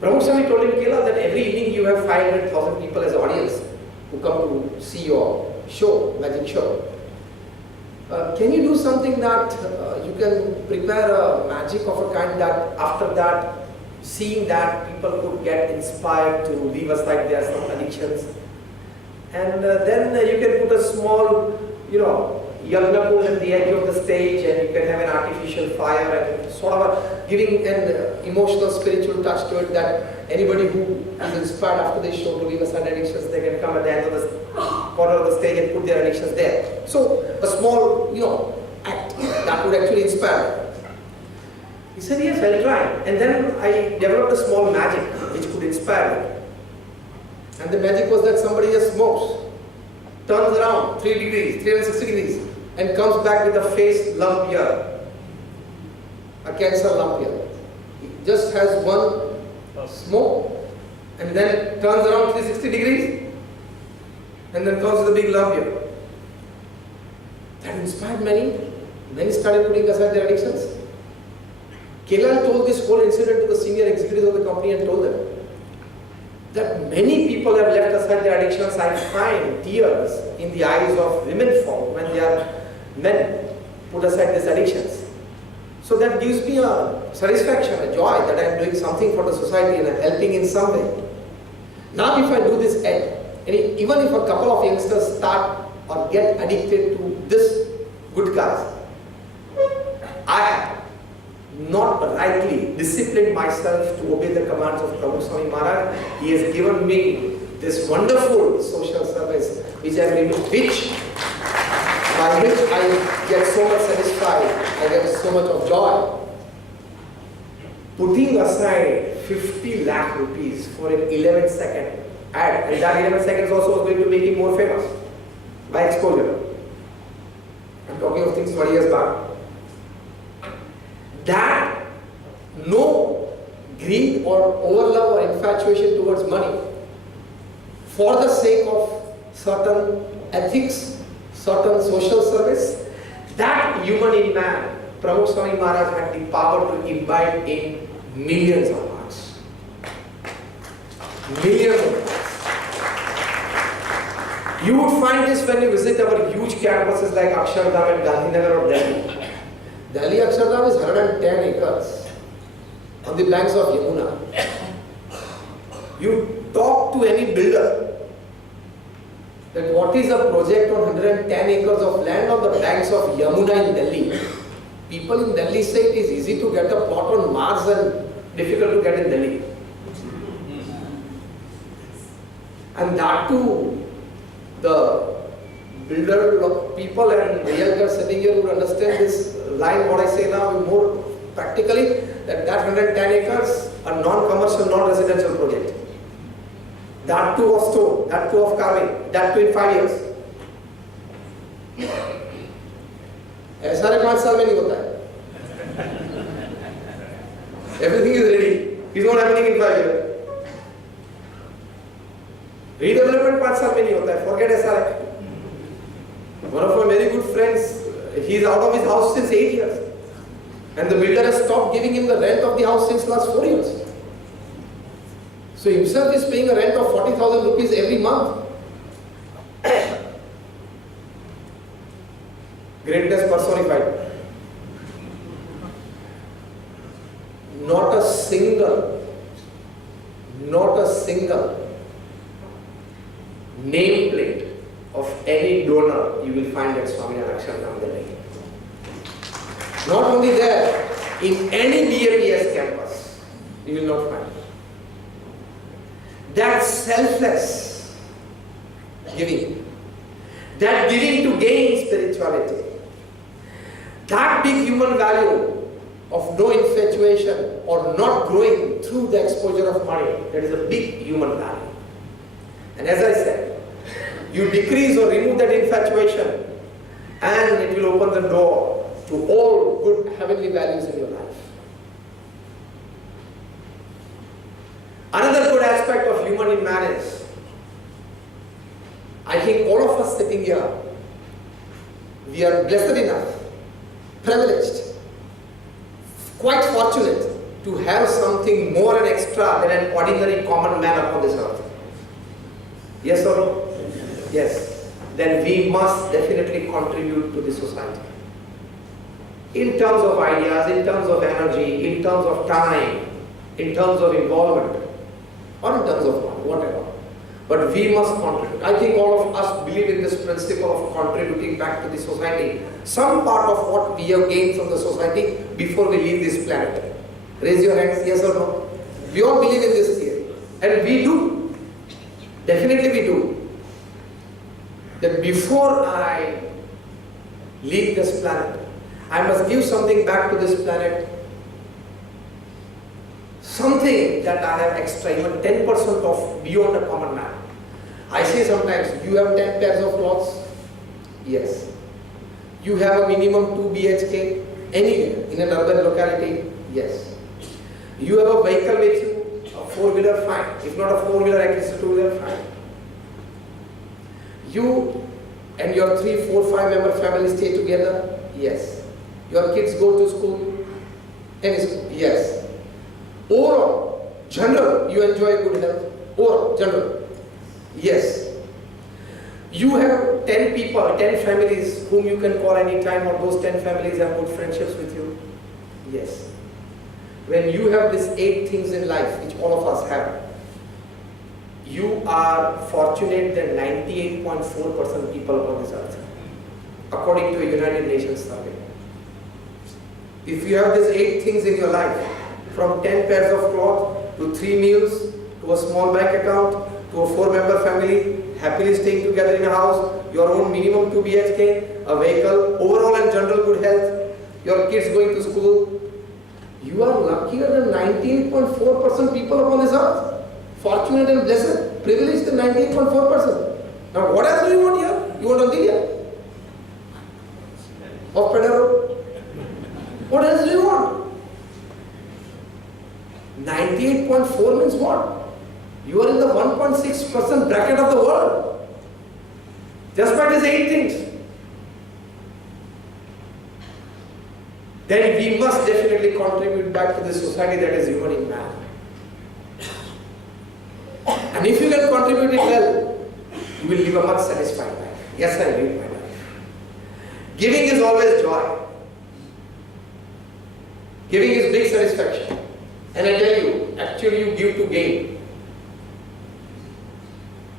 Pramukh Swami told him, Kelar, that every evening you have 500,000 people as audience who come to see your show, magic show. Can you do something that you can prepare a magic of a kind that after that, seeing that people could get inspired to leave aside their some addictions, and then you can put a small, yagna pool at the edge of the stage, and you can have an artificial fire and sort of giving an emotional, spiritual touch to it, that anybody who is inspired after this show to leave aside addictions, they can come at the end of the corner of the stage and put their addictions there. So a small, act that would actually inspire. He said, yes, I'll try. And then I developed a small magic which could inspire me. And the magic was that somebody just smokes, turns around 3 degrees, 360 degrees, and comes back with a face lump here, a cancer lump here. He just has one smoke, and then turns around 360 degrees, and then comes with a big lump here. That inspired many. Many started putting aside their addictions. Kelar told this whole incident to the senior executives of the company and told them that many people have left aside their addictions. I find tears in the eyes of women fall when their men put aside these addictions. So that gives me a satisfaction, a joy that I am doing something for the society and I am helping in some way. Now if I do this ad, and even if a couple of youngsters start or get addicted to this gutkas, I have not rightly disciplined myself to obey the commands of Pramukh Swami Maharaj. He has given me this wonderful social service which by which I get so much satisfied, I get so much of joy. Putting aside 50 lakh rupees for an 11-second ad, and that 11 seconds also was going to make him more famous by exposure. I'm talking of things 20 years back. That no greed or overlove or infatuation towards money for the sake of certain ethics, certain social service, that human in man, Pramukh Swami Maharaj had the power to imbibe in millions of hearts. Millions of acres. You would find this when you visit our huge campuses like Akshardham and Gandhinagar or Delhi. Delhi Akshardham is 110 acres on the banks of Yamuna. You talk to any builder that what is a project on 110 acres of land on the banks of Yamuna in Delhi. People in Delhi say it is easy to get a plot on Mars and difficult to get in Delhi. And that too, the builder people and realtors sitting here would understand this line, what I say now, more practically, that 110 acres, a non-commercial, non-residential project. That too of stone, that too of carving, that too in 5 years. ऐसा 5 साल में नहीं होता है. Everything is ready. It's not happening in 5 years. Redevelopment 5 साल में नहीं होता है. Forget SRF. One of my very good friends, he is out of his house since 8 years. And the builder has stopped giving him the rent of the house since last 4 years. So himself is paying a rent of 40,000 rupees every month. Greatness personified. Not a single nameplate of any donor you will find at Swami Akshardham Delhi. Not only there, in any BAPS campus, you will not find. That selfless giving, that giving to gain spirituality, that big human value of no infatuation or not growing through the exposure of money, that is a big human value. And as I said, you decrease or remove that infatuation and it will open the door to all good heavenly values in your life. Another good aspect of human in man is, I think all of us sitting here, we are blessed enough, privileged, quite fortunate to have something more and extra than an ordinary common man upon this earth. Yes or no? Yes. Then we must definitely contribute to the society. In terms of ideas, in terms of energy, in terms of time, in terms of involvement, or in terms of money, whatever. But we must contribute. I think all of us believe in this principle of contributing back to the society. Some part of what we have gained from the society before we leave this planet. Raise your hands, yes or no? We all believe in this theory. And we do. Definitely we do. That before I leave this planet, I must give something back to this planet. Something that I have extra, even 10% of beyond a common man. I say sometimes, you have 10 pairs of clothes? Yes. You have a minimum 2 BHK anywhere in an urban locality? Yes. You have a vehicle with you, a 4-wheeler, fine. If not a 4-wheeler, at least a 2-wheeler, fine. You and your 3, 4, 5 member family stay together? Yes. Your kids go to school? Any school? Yes. Overall, general, you enjoy good health. Overall, general. Yes. You have 10 people, 10 families whom you can call any time, or those 10 families have good friendships with you. Yes. When you have these 8 things in life, which all of us have, you are fortunate than 98.4% people on this earth, according to a United Nations survey. If you have these 8 things in your life, from 10 pairs of cloth to 3 meals, to a small bank account, to a 4-member family, happily staying together in a house, your own minimum 2 BHK, a vehicle, overall and general good health, your kids going to school, you are luckier than 98.4% people upon this earth. Fortunate and blessed, privileged than 98.4%. Now what else do you want here? You want India? Of Pedaro? What else do you want? 98.4 means what? You are in the 1.6% bracket of the world. Just by these 8 things. Then we must definitely contribute back to the society that is human in man. And if you can contribute it well, you will live a much satisfied life. Yes, I live my life. Giving is always joy. Giving is big satisfaction. And I tell you, actually you give to gain.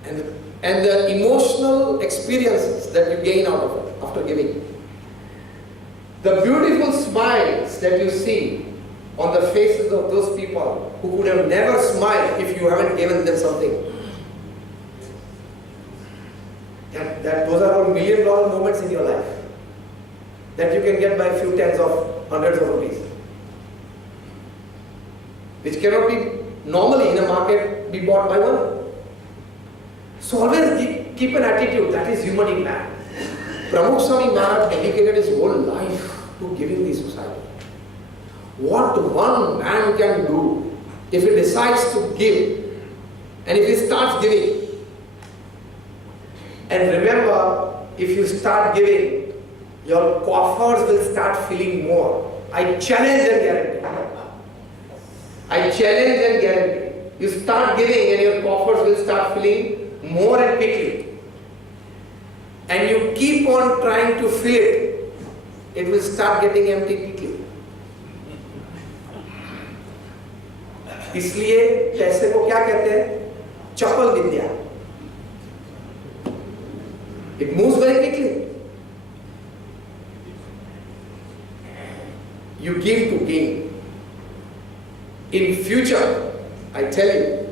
And the emotional experiences that you gain out of it after giving. The beautiful smiles that you see on the faces of those people who could have never smiled if you haven't given them something. Those are all $1 million moments in your life that you can get by a few tens of hundreds of rupees, which cannot be normally in a market be bought by one. So always keep an attitude that is human in man. Pramukh Swami Maharaj dedicated his whole life to giving the society. What one man can do if he decides to give and if he starts giving. And remember, if you start giving, your coffers will start filling more. I challenge and guarantee. I challenge and guarantee. You start giving and your coffers will start filling more and quickly. And you keep on trying to fill it, it will start getting empty quickly. इसलिए पैसे को क्या कहते हैं? चपल विद्या. It moves very quickly. You give to gain. In future, I tell you,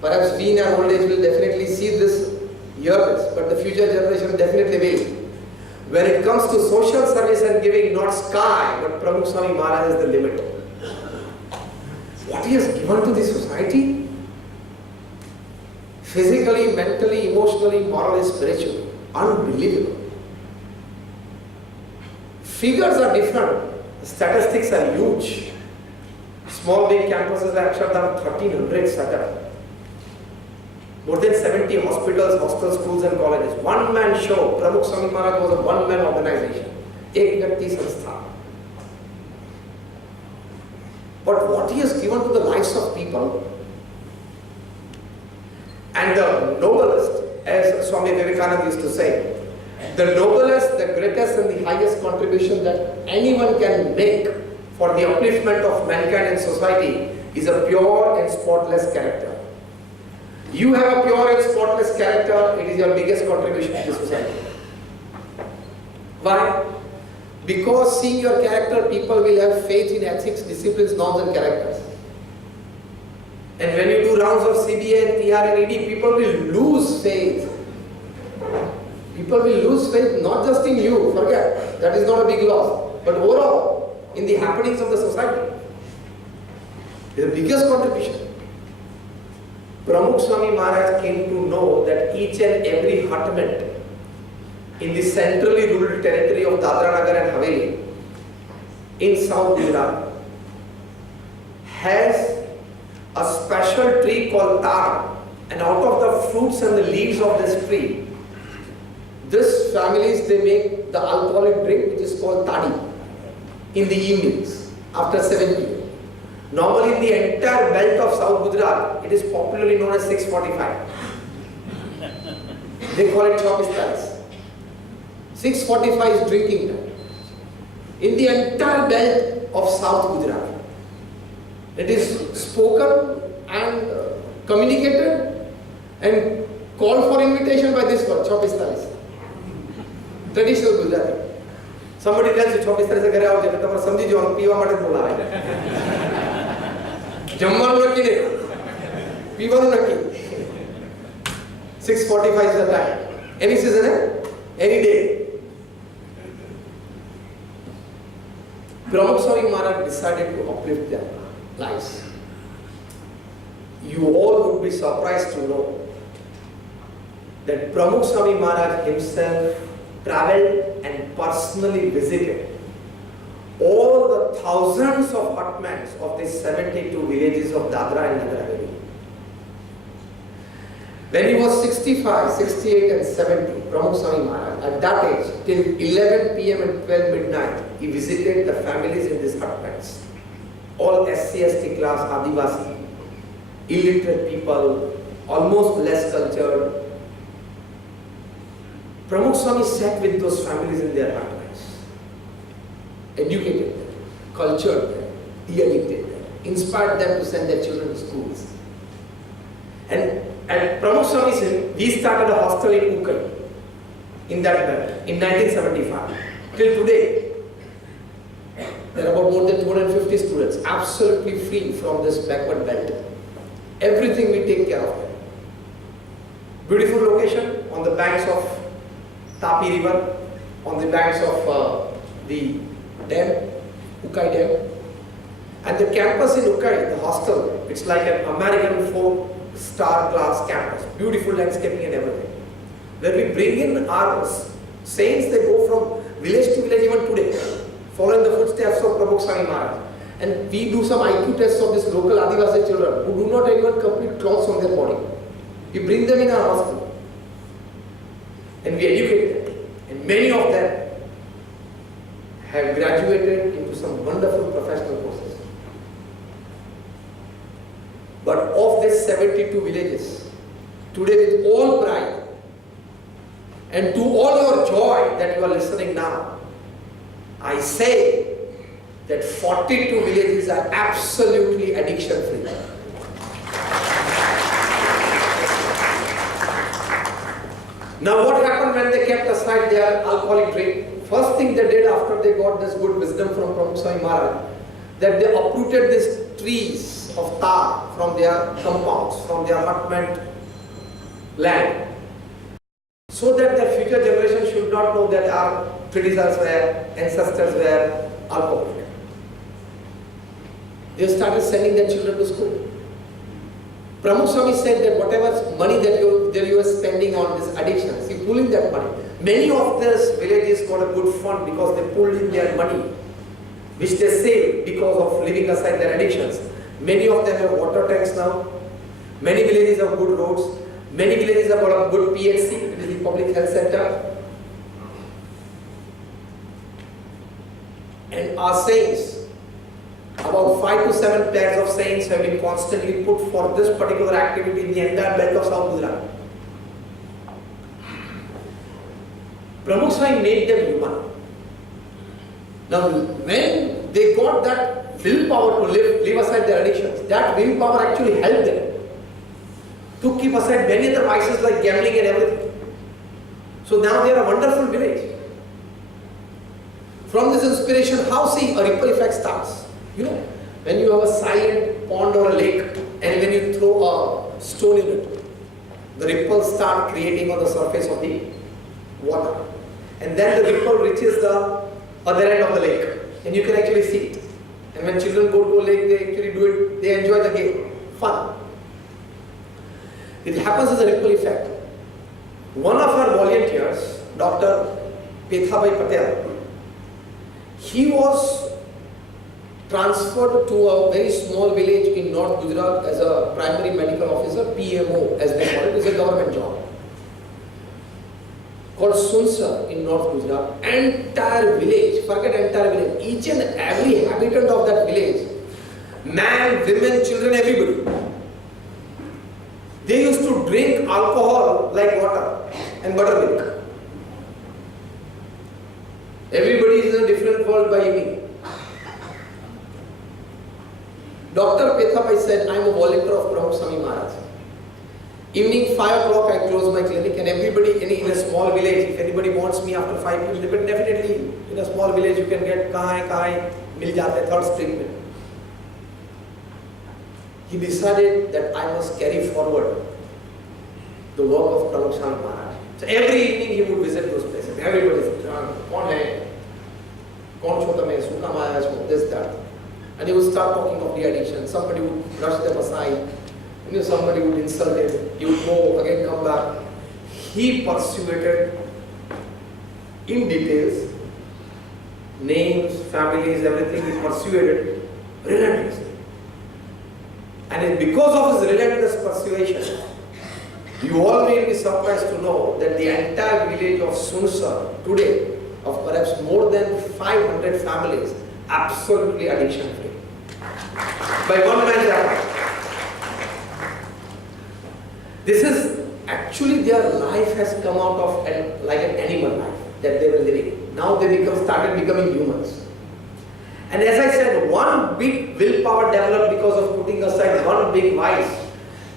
perhaps we in our old age will definitely see this years, but the future generation definitely will. When it comes to social service and giving, not sky, but Pramukh Swami Maharaj is the limit. What he has given to the society, physically, mentally, emotionally, morally, spiritually, unbelievable. Figures are different, statistics are huge. Small big campuses are actually 1300 set up. More than 70 hospitals, hostels, schools and colleges. One man show. Pramukh Swami Maharaj was a one man organization. Ek Vyakti Sanstha. But what he has given to the lives of people, and the noblest, as Swami Vivekananda used to say, the noblest, the greatest and the highest contribution that anyone can make for the upliftment of mankind and society is a pure and spotless character. You have a pure and spotless character, it is your biggest contribution to the society. Why? Because seeing your character, people will have faith in ethics, disciplines, norms and characters. And when you do rounds of CBA and TR and ED, people will lose faith. People will lose faith not just in you, forget, that is not a big loss, but overall in the happenings of the society. It is the biggest contribution. Pramukh Swami Maharaj came to know that each and every hutment in the centrally ruled territory of Dadra Nagar and Haveli in South Gujarat has a special tree called tar, and out of the fruits and the leaves of this tree, these families, they make the alcoholic drink which is called tadi in the evenings after 7 p.m. Normally in the entire belt of South Gujarat, it is popularly known as 645. They call it chopistals. 645 is drinking time. In the entire belt of South Gujarat, it is spoken and communicated and called for invitation by this word, chopistals. Traditional Gujarati. Somebody tells you chopistals se ghare aao je, to samjhi jo પીવા માટે જ બોલાવે. જમવાનું નક્કી નહીં, પીવાનું નક્કી. 6:45 is the time. Any season, any day. Pramukh Swami Maharaj decided to uplift their lives. You all would be surprised to know that Pramukh Swami Maharaj himself traveled and personally visited all the thousands of hutments of these 72 villages of Dadra and Nagar Haveli. When he was 65, 68 and 70, Pramukh Swami Maharaj, at that age, till 11 p.m. and 12 midnight, he visited the families in these hutments. All SC, ST class, Adivasi, illiterate people, almost less cultured. Pramukh Swami sat with those families in their heartlands, educated them, cultured them, de-addicted them, inspired them to send their children to schools. And at Pramukh Swami's, we started a hostel in Ukai, in that belt, in 1975. Till today, there are about more than 250 students, absolutely free from this backward belt. Everything we take care of them. Beautiful location on the banks of Tapi River, on the banks of the dam, Ukai Dam. And the campus in Ukai, the hostel, it's like an American 4-star class campus. Beautiful landscaping and everything. Where we bring in our saints, they go from village to village even today, following the footsteps of Pramukh Swami Maharaj. And we do some IQ tests of these local Adivasi children who do not have even complete clothes on their body. We bring them in our hostel and we educate them. And many of them have graduated into some wonderful professional courses. But of these 72 villages, today with all pride and to all your joy that you are listening now, I say that 42 villages are absolutely addiction free. Now what happened when they kept aside their alcoholic drink? First thing they did after they got this good wisdom from Pramukh Swami Maharaj, that they uprooted these trees of tar from their compounds, from their hutment land, so that the future generation should not know that our predecessors were, ancestors were alcoholic. They started sending their children to school. Pramukh Swami said that whatever money that you are spending on these addictions, you pulling that money. Many of these villages got a good fund because they pulled in their money, which they saved because of leaving aside their addictions. Many of them have water tanks now. Many villages have good roads. Many villages have got a good PHC, it is the public health center. And our saints, about 5 to 7 pairs of saints have been constantly put for this particular activity in the entire belt of South Gujarat. Pramukh Swami made them human. Now, when they got that willpower to leave aside their addictions, that willpower actually helped them to keep aside many other vices like gambling and everything. So now they are a wonderful village. From this inspiration, how see a ripple effect starts? You know, when you have a silent pond or a lake, and when you throw a stone in it, the ripples start creating on the surface of the water. And then the ripple reaches the other end of the lake, and you can actually see it. And when children go to a lake, they actually do it, they enjoy the game, fun. It happens as a ripple effect. One of our volunteers, Dr. Pethabhai Patel, he was transferred to a very small village in North Gujarat as a primary medical officer, PMO as they call it, is a government job, called Sunsar in North Gujarat. Entire village, forget entire village, each and every habitant of that village, man, women, children, everybody, they used to drink alcohol like water and buttermilk. Everybody is in a different world by evening. Dr. Pethabhai said, I am a volunteer of Pramukh Swami Maharaj. Evening 5 o'clock I close my clinic, and everybody in a small village, if anybody wants me after 5 p.m, they can definitely, in a small village you can get kahan hai, mil jate, 3rd street mein. He decided that I must carry forward the work of Pramukh Swami Maharaj. So every evening he would visit those places. Everybody said, kaun hai? Kaun chho tame? Su kam aaya ho? This, that. And he would start talking of the addiction. Somebody would brush them aside. Somebody would insult him. He would go, again come back. He persuaded in details, names, families, everything. He persuaded relentlessly. And because of his relentless persuasion, you all may be surprised to know that the entire village of Sunsar today, of perhaps more than 500 families, absolutely addiction free. By one man's effort. This is actually their life has come out of like an animal life that they were living. Now they started becoming humans. And as I said, one big willpower developed because of putting aside one big vice.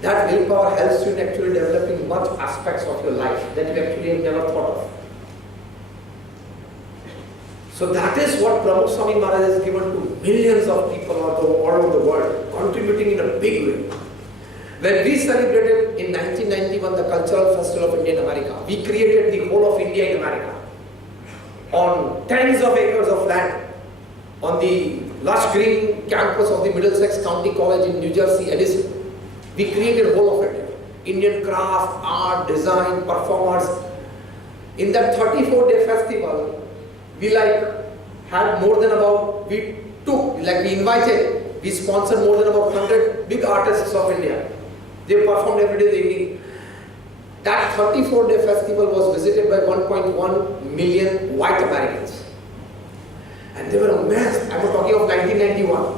That willpower helps you in actually developing much aspects of your life that you actually have never thought of. So that is what Pramukh Swami Maharaj has given to millions of people all over the world, contributing in a big way. When we celebrated in 1991 the Cultural Festival of India in America, we created the whole of India in America on tens of acres of land on the lush green campus of the Middlesex County College in New Jersey, Edison. We created whole of it. Indian craft, art, design, performers. In that 34-day festival, we had more than about, we invited, we sponsored more than about 100 big artists of India. They performed every day in the evening. That 34-day festival was visited by 1.1 million white Americans. And they were amazed. I was talking of 1991.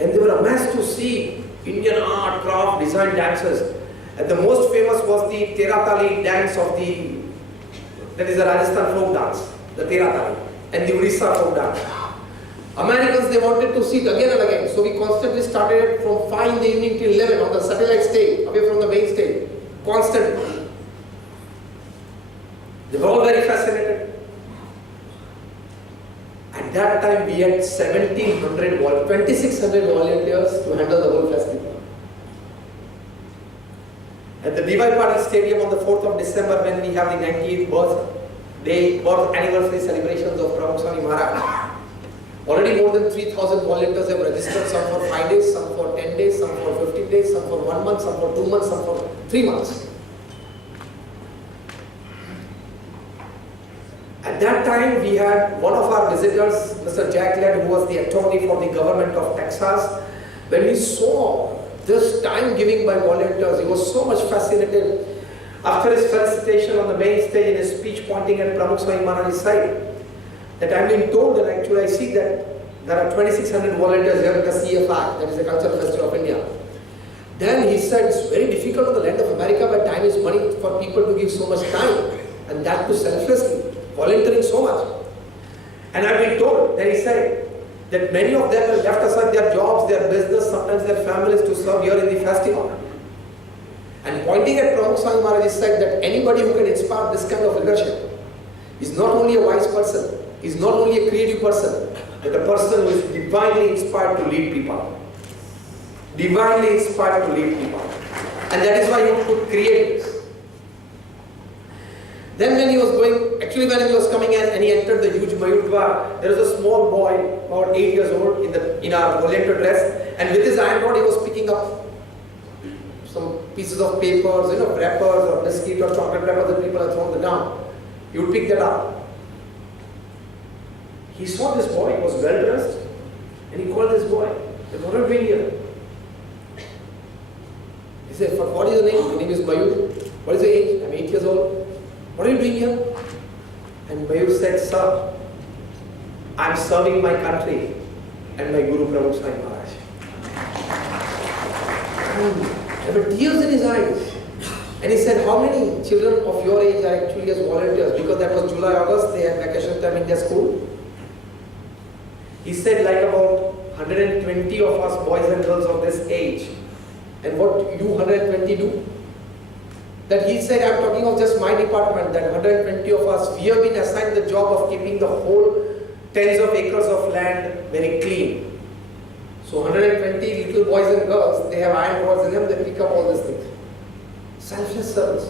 And they were amazed to see Indian art, craft, design dances. And the most famous was the Teratali dance that is the Rajasthan folk dance, the Teratali, and the Odisha folk dance. Americans, they wanted to see it again and again. So we constantly started it from 5 in the evening till 11 on the satellite stage, away from the main stage, constantly. They were all very fascinated. At that time, we had 2,600 volunteers to handle the whole festival. At the D.Y. Patil Stadium on the 4th of December, when we have the 98th birth anniversary celebrations of Pramukh Swami Maharaj, already more than 3,000 volunteers have registered, some for 5 days, some for 10 days, some for 15 days, some for 1 month, some for 2 months, some for 3 months. At that time, we had one of our visitors, Mr. Jack Ladd, who was the attorney for the government of Texas. When he saw this time giving by volunteers, he was so much fascinated. After his felicitation on the main stage in his speech pointing at Pramukh Swami Maharaj's side, that I'm being told that actually I see that there are 2,600 volunteers here at the CFI, that is the Cultural Festival of India. Then he said, it's very difficult in the land of America where time is money for people to give so much time, and that too selflessly, volunteering so much. And I've been told, that he said, that many of them have left aside their jobs, their business, sometimes their families to serve here in the festival. And pointing at Pramukh Swami Maharaj, he said that anybody who can inspire this kind of leadership is not only a wise person, is not only a creative person, but a person who is divinely inspired to lead people. Divinely inspired to lead people. And that is why he could create this. Then when he was going, actually when he was coming in and he entered the huge Mayurdwar, there was a small boy, about 8 years old, in our volunteer dress, and with his iron rod he was picking up some pieces of papers, wrappers or biscuit or chocolate wrappers that people had thrown down. He would pick that up. He saw this boy, he was well dressed, and he called this boy. He said, what are you doing here? He said, what is your name? My name is Mayur. What is your age? I'm 8 years old. What are you doing here? And Mayur said, sir, I'm serving my country and my Guru Pramukh Swami Maharaj. There were tears in his eyes. And he said, how many children of your age are actually as volunteers? Because that was July, August, they had vacation time in their school. He said, like about 120 of us boys and girls of this age. And what you 120 do? That he said, I'm talking of just my department, that 120 of us, we have been assigned the job of keeping the whole tens of acres of land very clean. So 120 little boys and girls, they have iron rods in them, they pick up all these things. Selfless service.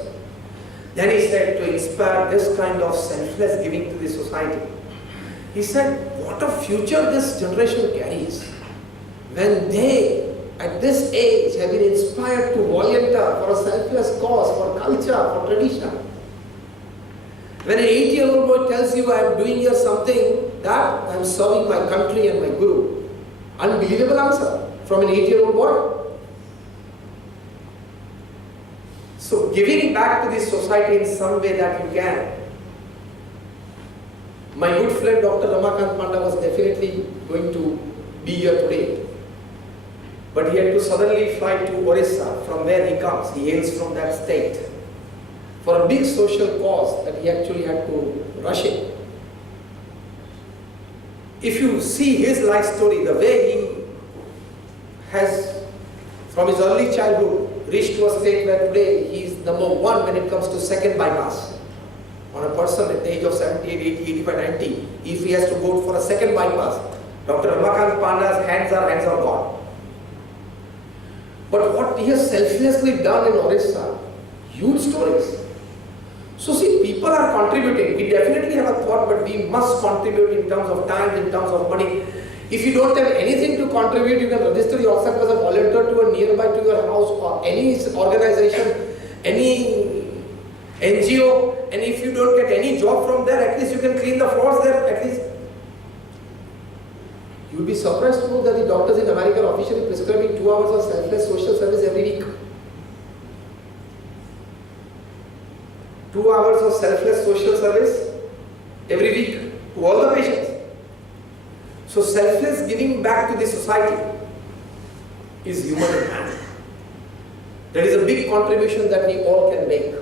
Then he said, to inspire this kind of selfless giving to the society. He said, what a future this generation carries when they, at this age, have been inspired to volunteer for a selfless cause, for culture, for tradition. When an 8-year-old boy tells you, I am doing here something, that I am serving my country and my Guru. Unbelievable answer from an 8-year-old boy. So giving back to the society in some way that you can. My good friend Dr. Ramakant Panda was definitely going to be here today. But he had to suddenly fly to Orissa, from where he comes. He hails from that state, for a big social cause that he actually had to rush in. If you see his life story, the way he has, from his early childhood, reached to a state where today he is number one when it comes to second bypass. On a person at the age of 78, 80, 85, 90, if he has to go for a second bypass, Dr. Ramakant Panda's hands are gone. But what he has selflessly done in Orissa, huge stories. So see, people are contributing. We definitely have a thought, but we must contribute in terms of time, in terms of money. If you don't have anything to contribute, you can register yourself as a volunteer to a nearby to your house or any organization, any NGO, and if you don't get any job from there, at least you can clean the floors there, at least. You'll be surprised to know that the doctors in America are officially prescribing 2 hours of selfless social service every week. 2 hours of selfless social service every week to all the patients. So selfless giving back to the society is human in hand. That is a big contribution that we all can make.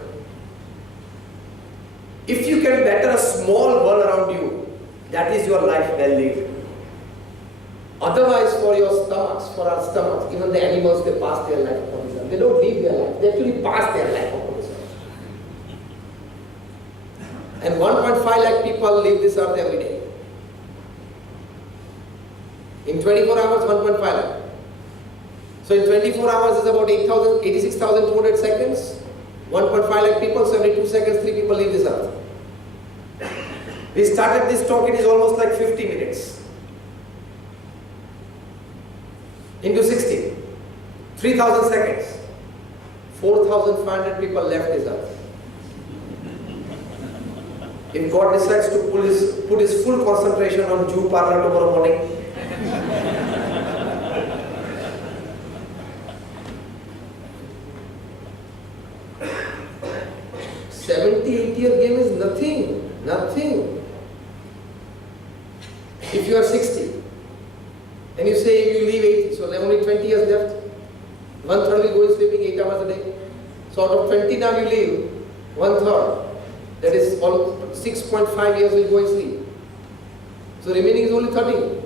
If you can better a small world around you, that is your life well lived. Otherwise, for your stomachs, for our stomachs, even the animals, they pass their life upon this earth. They don't live their life, they actually pass their life upon this earth. And 1.5 lakh people leave this earth every day. In 24 hours, 1.5 lakh. So in 24 hours is about 86,200 seconds. 1.5 lakh people, so every 2 seconds, 3 people leave this earth. We started this talk, it is almost like 50 minutes. Into 60. 3,000 seconds. 4,500 people left this earth. If God decides to put his full concentration on Jew parlor tomorrow morning, 70-80-year game is nothing. Nothing. If you are 60 and you say you leave 80, so only 20 years left. 1/3 will go in sleeping 8 hours a day. So out of 20 now you leave 1/3. That is all 6.5 years will go in sleep. So remaining is only 30.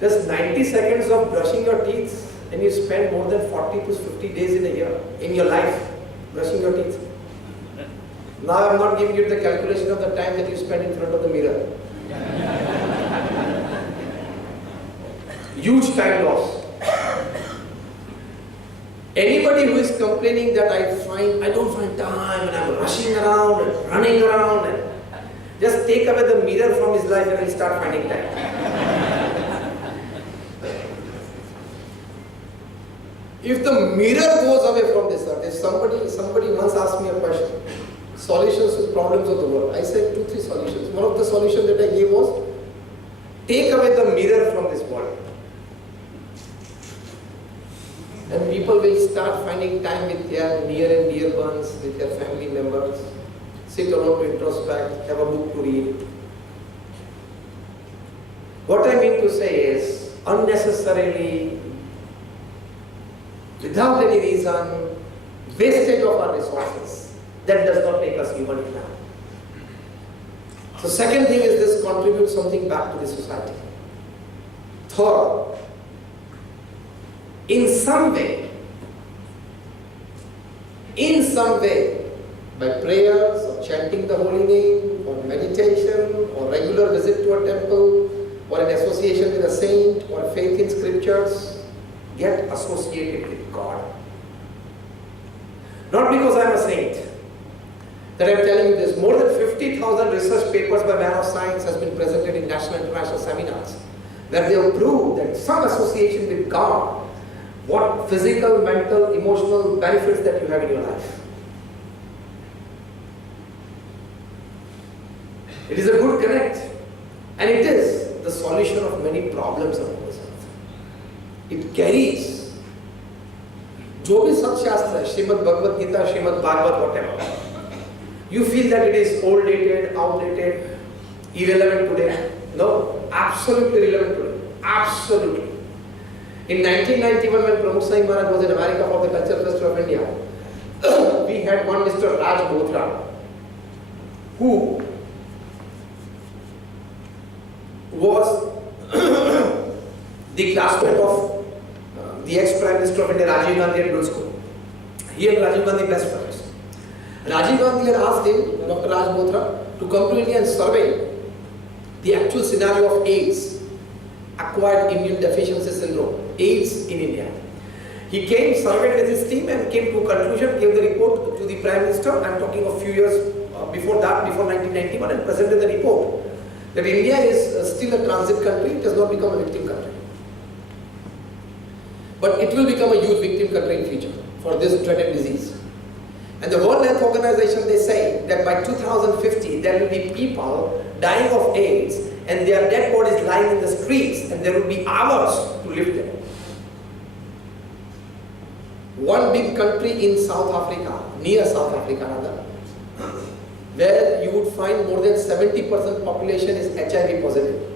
Just 90 seconds of brushing your teeth, and you spend more than 40 to 50 days in a year, in your life, brushing your teeth. Now I am not giving you the calculation of the time that you spend in front of the mirror. Huge time loss. Anybody who is complaining that I don't find time and I'm rushing around and running around, and just take away the mirror from his life and he'll start finding time. If the mirror goes away from this earth, if somebody once asked me a question, solutions to problems of the world. I said 2-3 solutions. One of the solutions that I gave was, take away the mirror from this world. And people will start finding time with their near and dear ones, with their family members, sit alone to introspect, have a book to read. What I mean to say is, unnecessarily, without any reason, wastage of our resources. That does not make us human enough. So second thing is this, contribute something back to the society. Third, in some way, by prayers or chanting the holy name or meditation or regular visit to a temple or an association with a saint or faith in scriptures, get associated with God. Not because I am a saint that I am telling you this. More than 50,000 research papers by man of science has been presented in national and international seminars where they have proved that some association with God, what physical, mental, emotional benefits that you have in your life. It is a good connect, and it is the solution of many problems of this earth. It carries जो भी सत्शास्त्र है, Shrimad Bhagavad Gita, Shrimad Bhagavat, whatever. You feel that it is old dated, outdated, irrelevant today. No, absolutely relevant today. Absolutely. In 1991, when Pramukh Swami Maharaj was in America for the Cultural Festival of India, we had one Mr. Raj Bothra, who was the classmate of the ex-Prime Minister of India, Rajiv Gandhi, at middle school. He and Rajiv Gandhi best friends. Rajiv Gandhi had asked him, Dr. Raj Bothra, to come to India and survey the actual scenario of AIDS, acquired immune deficiency syndrome, AIDS in India. He came, surveyed with his team and came to a conclusion, gave the report to the Prime Minister. I am talking of few years before that, before 1991, and presented the report that India is still a transit country, it has not become a victim country. But it will become a huge victim country in future for this dreaded disease. And the World Health Organization, they say that by 2050 there will be people dying of AIDS and their dead bodies lying in the streets, and there will be hours to live there. One big country in South Africa, near South Africa rather, where you would find more than 70% population is HIV positive.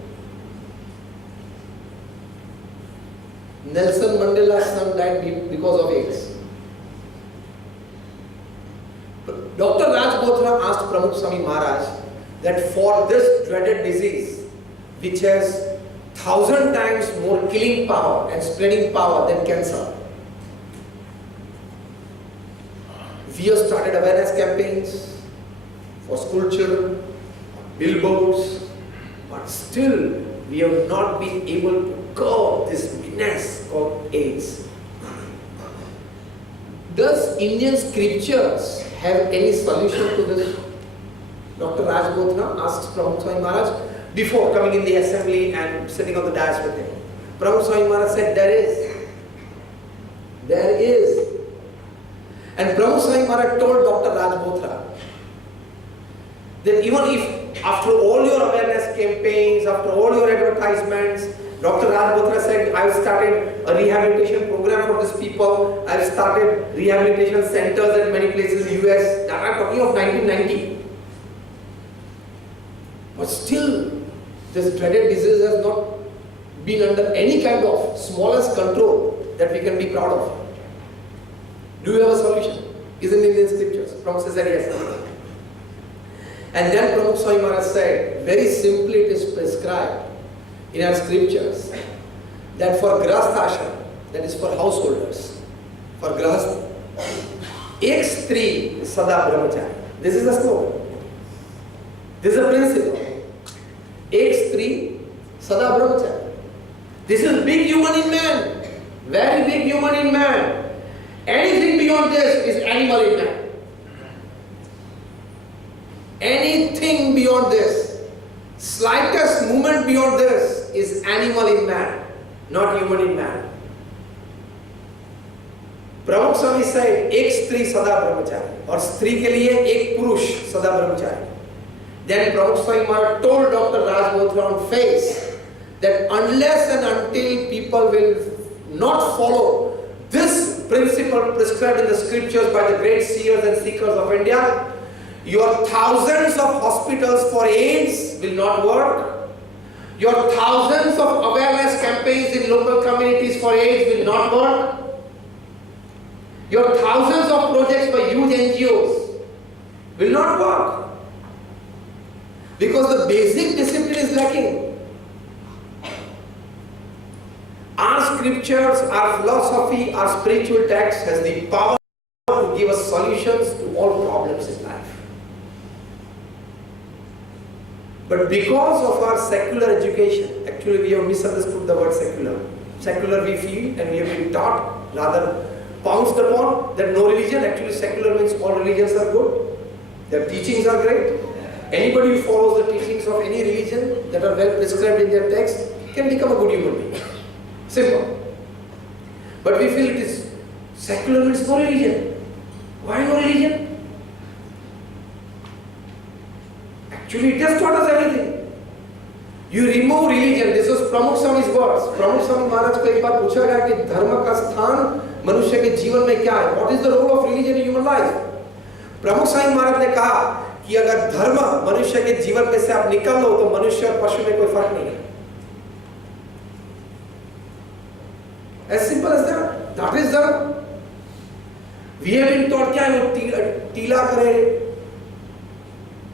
Nelson Mandela's son died because of AIDS. Dr. Raj Bothra asked Pramukh Swami Maharaj that for this dreaded disease, which has 1,000 times more killing power and spreading power than cancer, we have started awareness campaigns for school children, billboards, but still we have not been able to curb this menace called AIDS. Does Indian scriptures have any solution to this? Dr. Raj Bothra asks Pramukh Swami Maharaj before coming in the assembly and sitting on the dais with him. Pramukh Swami Maharaj said, there is. There is. And Pramukh Swami Maharaj told Dr. Raj Bothra that even if after all your awareness campaigns, after all your advertisements, Dr. Raj Bothra said, I've started a rehabilitation program for these people. I've started rehabilitation centers at many places in the US. I'm talking of 1990. But still, this dreaded disease has not been under any kind of smallest control that we can be proud of. Do you have a solution? Isn't it in the scriptures? Pramukh said yes. And then Pramukh Swami Maharaj said, very simply it is prescribed in our scriptures that for grahasthashram, that is for householders, for grahasth, ek stri sada brahmachari. This is the slogan. This is a principle. Ek stri sada brahmachari. This is big human in man. Very big human in man. Anything beyond this is animal in man. Anything beyond this, slightest movement beyond this is animal in man, not human in man. Pramukh Swami said, ek stri sada brahmachari, or stri ke liye ek purush sada brahmachari. Then Pramukh Swami Maharaj told Dr. Raj Bothra on face that unless and until people will not follow this principle prescribed in the scriptures by the great seers and seekers of India, your thousands of hospitals for AIDS will not work. Your thousands of awareness campaigns in local communities for AIDS will not work. Your thousands of projects by huge NGOs will not work. Because the basic discipline is lacking. Our scriptures, our philosophy, our spiritual text has the power to give us solutions to all problems in life. But because of our secular education, actually we have misunderstood the word secular. Secular we feel and we have been taught, rather pounced upon, that no religion, actually secular means all religions are good. Their teachings are great. Anybody who follows the teachings of any religion that are well prescribed in their text can become a good human being. Simple. But we feel it is secular means no religion. Why no religion? Actually, it has taught us everything. You remove religion. This was Pramukh Swami's words. Pramukh Swami Maharaj को एक बार पूछा गया कि धर्म का स्थान मनुष्य के जीवन में क्या है? What is the role of religion in human life? Pramukh Swami Maharaj ने कहा कि अगर धर्म मनुष्य के जीवन में से आप निकाल लो तो मनुष्य और पशु में कोई फर्क नहीं है. टीला करे,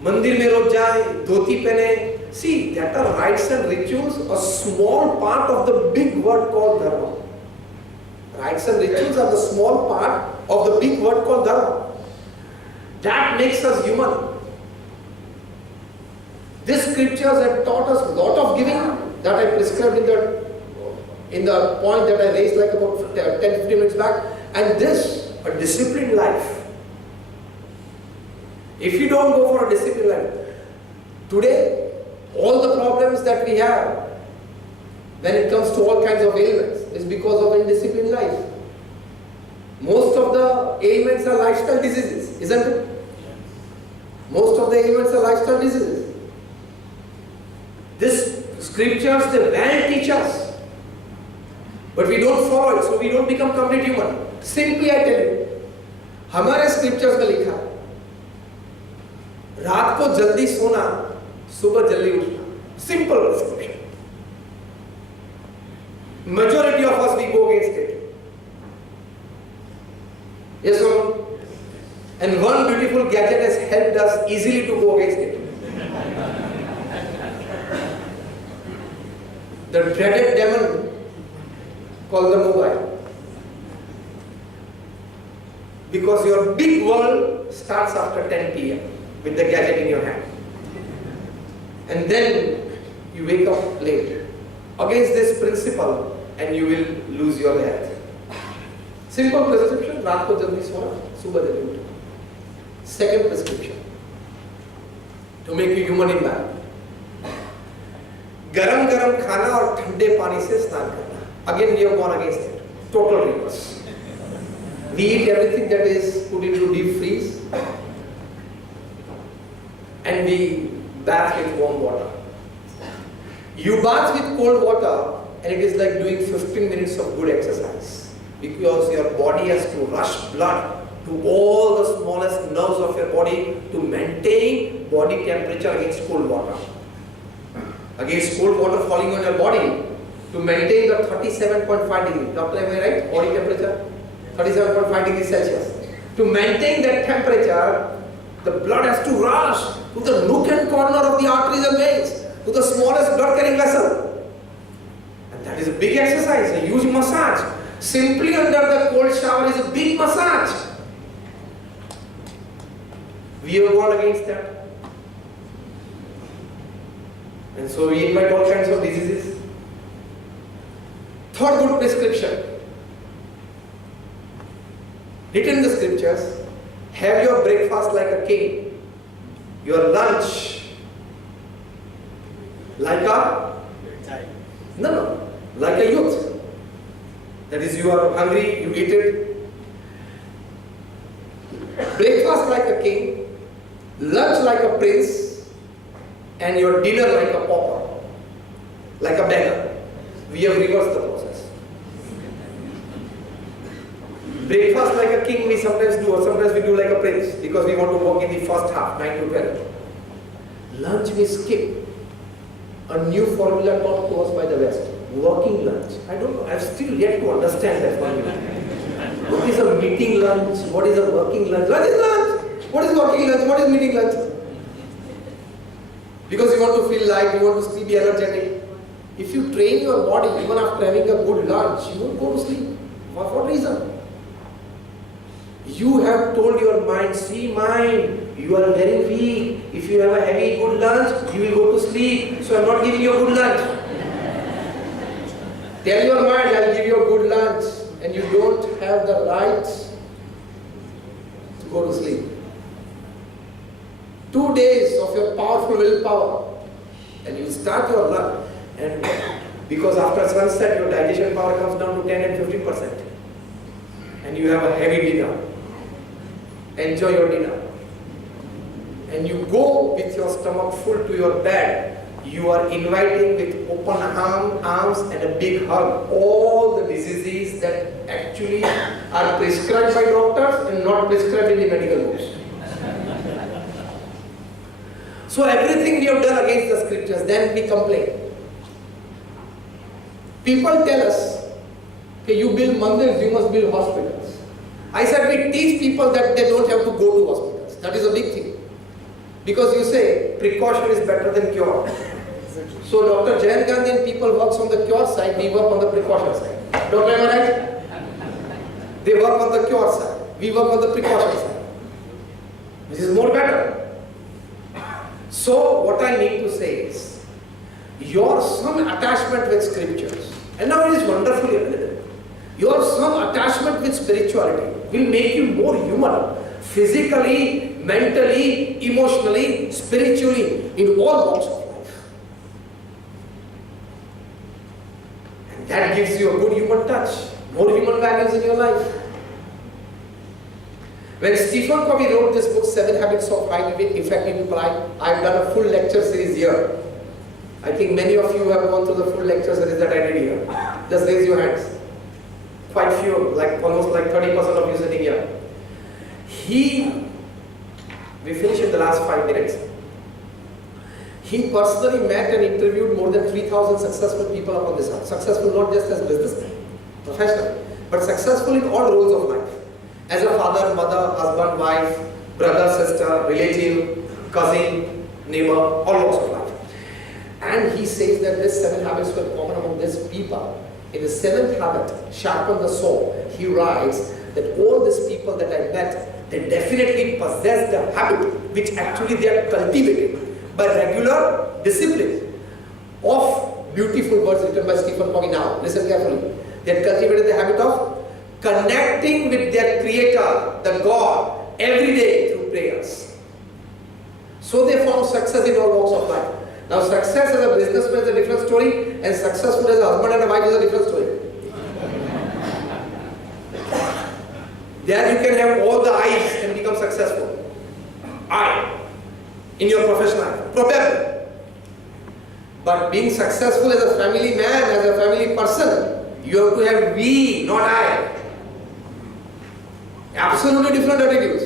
मंदिर में रोज जाए, धोती पहने. See, that are rites and rituals, a small part of the big word called dharma. Rites and rituals are the small part of the big word called dharma. That makes us human. These scriptures have taught us a lot of giving that I prescribed in the point that I raised like about 10-15 minutes back. And this, a disciplined life. If you don't go for a disciplined life, today, all the problems that we have when it comes to all kinds of ailments is because of indisciplined life. Most of the ailments are lifestyle diseases, isn't it? Most of the ailments are lifestyle diseases. These scriptures, they well teach us. But we don't follow it, so we don't become complete human. Simply I tell you, हमारे scriptures में लिखा है, रात को जल्दी सोना, सुबह जल्दी उठना. Simple prescription. Majority of us we go against it. Yes or no? And one beautiful gadget has helped us easily to go against it. The dreaded demon called the mobile. Because your big world starts after 10 p.m. with the gadget in your hand. And then you wake up late. Against this principle, and you will lose your health. Simple prescription, रात को जल्दी सोना, सुबह जल्दी उठना. Second prescription, to make you human in man. गरम गरम खाना और ठंडे पानी से स्नान करना. Again, we have gone against it. Total reverse. We eat everything that is put into deep freeze, and we bath with warm water. You bath with cold water, and it is like doing 15 minutes of good exercise, because your body has to rush blood to all the smallest nerves of your body to maintain body temperature against cold water. Against cold water falling on your body, to maintain the 37.5 degrees. Doctor, am I right? Body temperature? 37.5 degrees Celsius. To maintain that temperature, the blood has to rush to the nook and corner of the arteries and veins, to the smallest blood carrying vessel. And that is a big exercise, a huge massage. Simply under the cold shower is a big massage. We have gone against that. And so we invite all kinds of diseases. Third good prescription, written in the scriptures, have your breakfast like a king, your lunch like a, like a youth. That is, you are hungry, you eat it. Breakfast like a king, lunch like a prince, and your dinner like a pauper, like a beggar. We have reversed the process. Breakfast like a king we sometimes do, or sometimes we do like a prince, because we want to work in the first half, 9 to 12. Lunch we skip. A new formula taught to us by the West. Working lunch. I don't know, I've still yet to understand that formula. What is a meeting lunch? What is a working lunch? What is lunch? What is working lunch? What is meeting lunch? Because you want to feel light, you want to sleep, be energetic. If you train your body even after having a good lunch, you won't go to sleep. For what reason? You have told your mind, see mind, you are very weak. If you have a heavy good lunch, you will go to sleep. So I am not giving you a good lunch. Tell your mind, I will give you a good lunch, and you don't have the right to go to sleep. 2 days of your powerful willpower, and you start your lunch. And because after sunset, your digestion power comes down to 10 and 15%. And you have a heavy dinner. Enjoy your dinner. And you go with your stomach full to your bed. You are inviting with open arms and a big hug all the diseases that actually are prescribed by doctors and not prescribed in the medical books. So everything we have done against the scriptures, then we complain. People tell us, okay, you build mandirs, you must build hospitals. I said we teach people that they don't have to go to hospitals. That is a big thing. Because you say, precaution is better than cure. So Dr. Jayan Gandhi and people works on the cure side, we work on the precaution side. Don't am I right? They work on the cure side, we work on the precaution side. This is more better. So what I need to say is, your some attachment with scriptures, and now it is wonderfully available. Your some attachment with spirituality will make you more human, physically, mentally, emotionally, spiritually, in all walks of life. And that gives you a good human touch, more human values in your life. When Stephen Covey wrote this book, 7 Habits of Highly Effective People, I've done a full lecture series here. I think many of you have gone through the full lecture series that I did here. Just raise your hands. Quite few, like almost like 30% of you sitting here. We finished in the last 5 minutes. He personally met and interviewed more than 3,000 successful people upon this earth. Successful not just as businessmen, professional, but successful in all roles of life. As a father, mother, husband, wife, brother, sister, relative, cousin, neighbor, all walks of life. And he says that these 7 habits were common among these people. In the 7th habit, sharpen the saw, he writes that all these people that I met, they definitely possess the habit which actually they are cultivating by regular discipline of beautiful words written by Stephen Covey. Now, listen carefully. They have cultivated the habit of connecting with their Creator, the God, every day through prayers. So they found success in all walks of life. Now success as a businessman is a different story, and successful as a husband and a wife is a different story. There you can have all the I's and become successful. I, in your professional life, probably. But being successful as a family man, as a family person, you have to have we, not I. Absolutely different attitudes.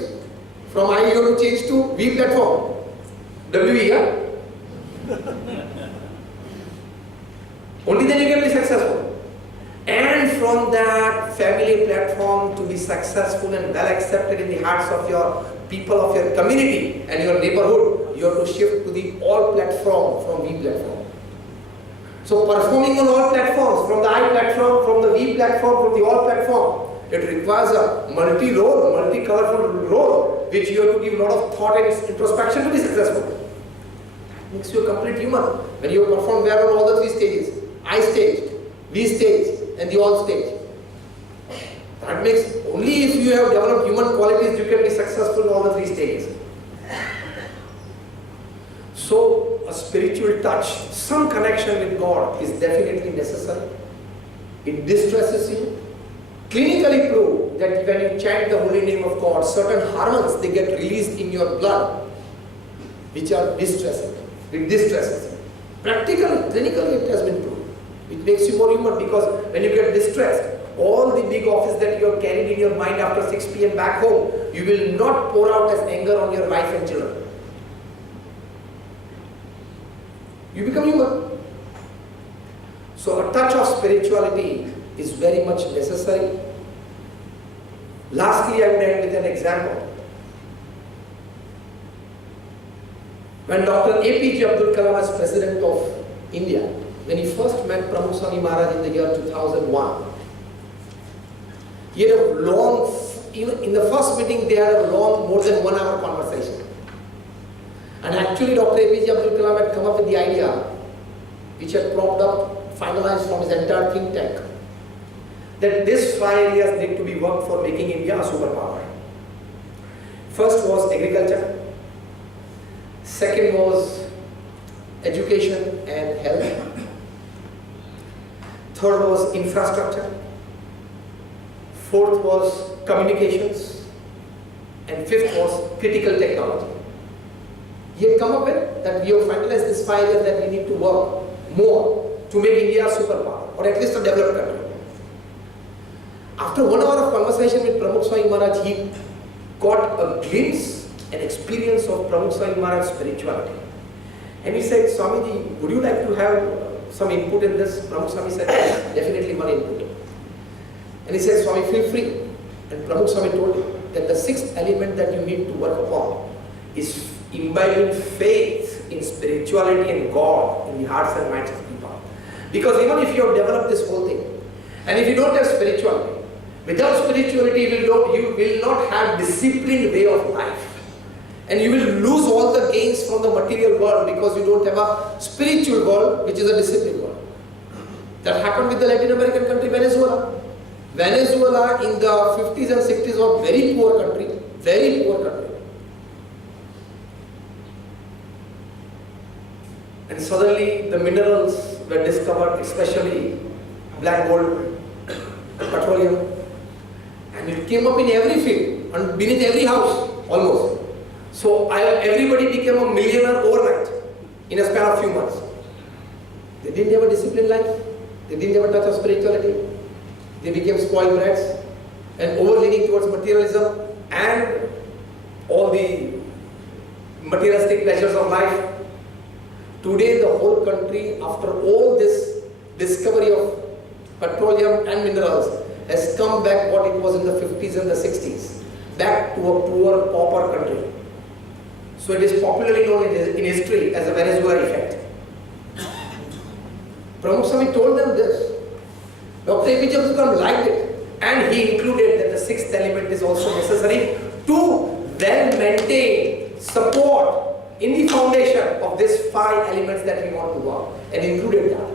From I you have to change to we platform. WE, yeah? Only then you can be successful. And from that family platform to be successful and well accepted in the hearts of your people of your community and your neighborhood, you have to shift to the all platform from we platform. So performing on all platforms, from the I platform, from the we platform, from the all platform, it requires a multi-role, multi-colorful role, which you have to give a lot of thought and introspection to be successful. Makes you a complete human. When you perform well on all the 3 stages, I stage, we stage, and the all stage. That makes, only if you have developed human qualities, you can be successful in all the 3 stages. So, a spiritual touch, some connection with God is definitely necessary. It distresses you. Clinically proved that when you chant the holy name of God, certain hormones, they get released in your blood, which are distressing. It distresses you. Practically, clinically it has been proved. It makes you more human, because when you get distressed, all the big office that you have carried in your mind after 6 p.m. back home, you will not pour out as anger on your wife and children. You become human. So a touch of spirituality is very much necessary. Lastly, I will end with an example. When Dr. APJ Abdul Kalam as President of India, when he first met Pramukh Swami Maharaj in the year 2001, he had a long, in the first meeting they had a long, more than 1 hour conversation. And actually Dr. APJ Abdul Kalam had come up with the idea, which had propped up, finalized from his entire think tank, that these 5 areas need to be worked for making India a superpower. First was agriculture. Second was education and health. Third was infrastructure. Fourth was communications. And fifth was critical technology. He had come up with that we have finalized this 5 areas that we need to work more to make India a superpower, or at least a developed country. After 1 hour of conversation with Pramukh Swami Maharaj, he got a glimpse, an experience of Pramukh Swami Maharaj's spirituality. And he said, Swamiji, would you like to have some input in this? Pramukh Swami said, yes, definitely one input. And he said, Swami, feel free. And Pramukh Swami told him that the 6th element that you need to work upon is imbibing faith in spirituality and God in the hearts and minds of people. Because even if you have developed this whole thing, and if you don't have spirituality, without spirituality you will not have disciplined way of life. And you will lose all the gains from the material world because you don't have a spiritual world which is a disciplined world. That happened with the Latin American country Venezuela. Venezuela in the 50s and 60s was a very poor country. Very poor country. And suddenly the minerals were discovered, especially black gold, petroleum. And it came up in every field and beneath every house almost. So everybody became a millionaire overnight in a span of few months. They didn't have a disciplined life. They didn't have a touch of spirituality. They became spoiled brats and over-leaning towards materialism and all the materialistic pleasures of life. Today the whole country, after all this discovery of petroleum and minerals, has come back what it was in the 50s and the 60s, back to a poor, pauper country. So it is popularly known in history as the Venezuela effect. Pramukh Swami told them this. Dr. APJ Abdul Kalam liked it, and he included that the sixth element is also necessary to then maintain, support in the foundation of these 5 elements that we want to work, and included that.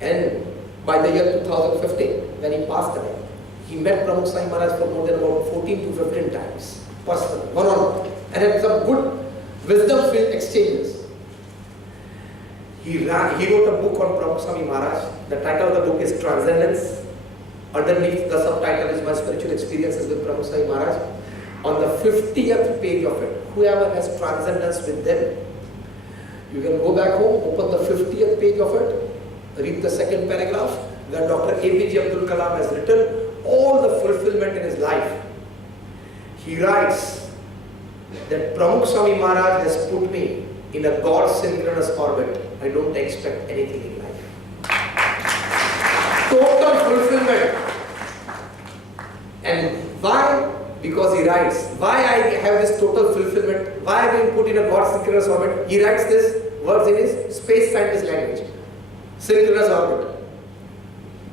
And by the year 2015, when he passed away, he met Pramukh Swami Maharaj for more than about 14 to 15 times, personally, one-on-one, and had some good wisdom-filled exchanges. He wrote a book on Pramukh Swami Maharaj. The title of the book is Transcendence. Underneath the subtitle is My Spiritual Experiences with Pramukh Swami Maharaj. On the 50th page of it, whoever has transcendence with them, you can go back home, open the 50th page of it, read the second paragraph, where Dr. APJ Abdul Kalam has written all the fulfillment in his life. He writes that Pramukh Swami Maharaj has put me in a God-synchronous orbit. I don't expect anything in life. Total fulfillment. And why? Because he writes, why I have this total fulfillment, why I have been put in a God-synchronous orbit. He writes this words in his space scientist language. Synchronous orbit.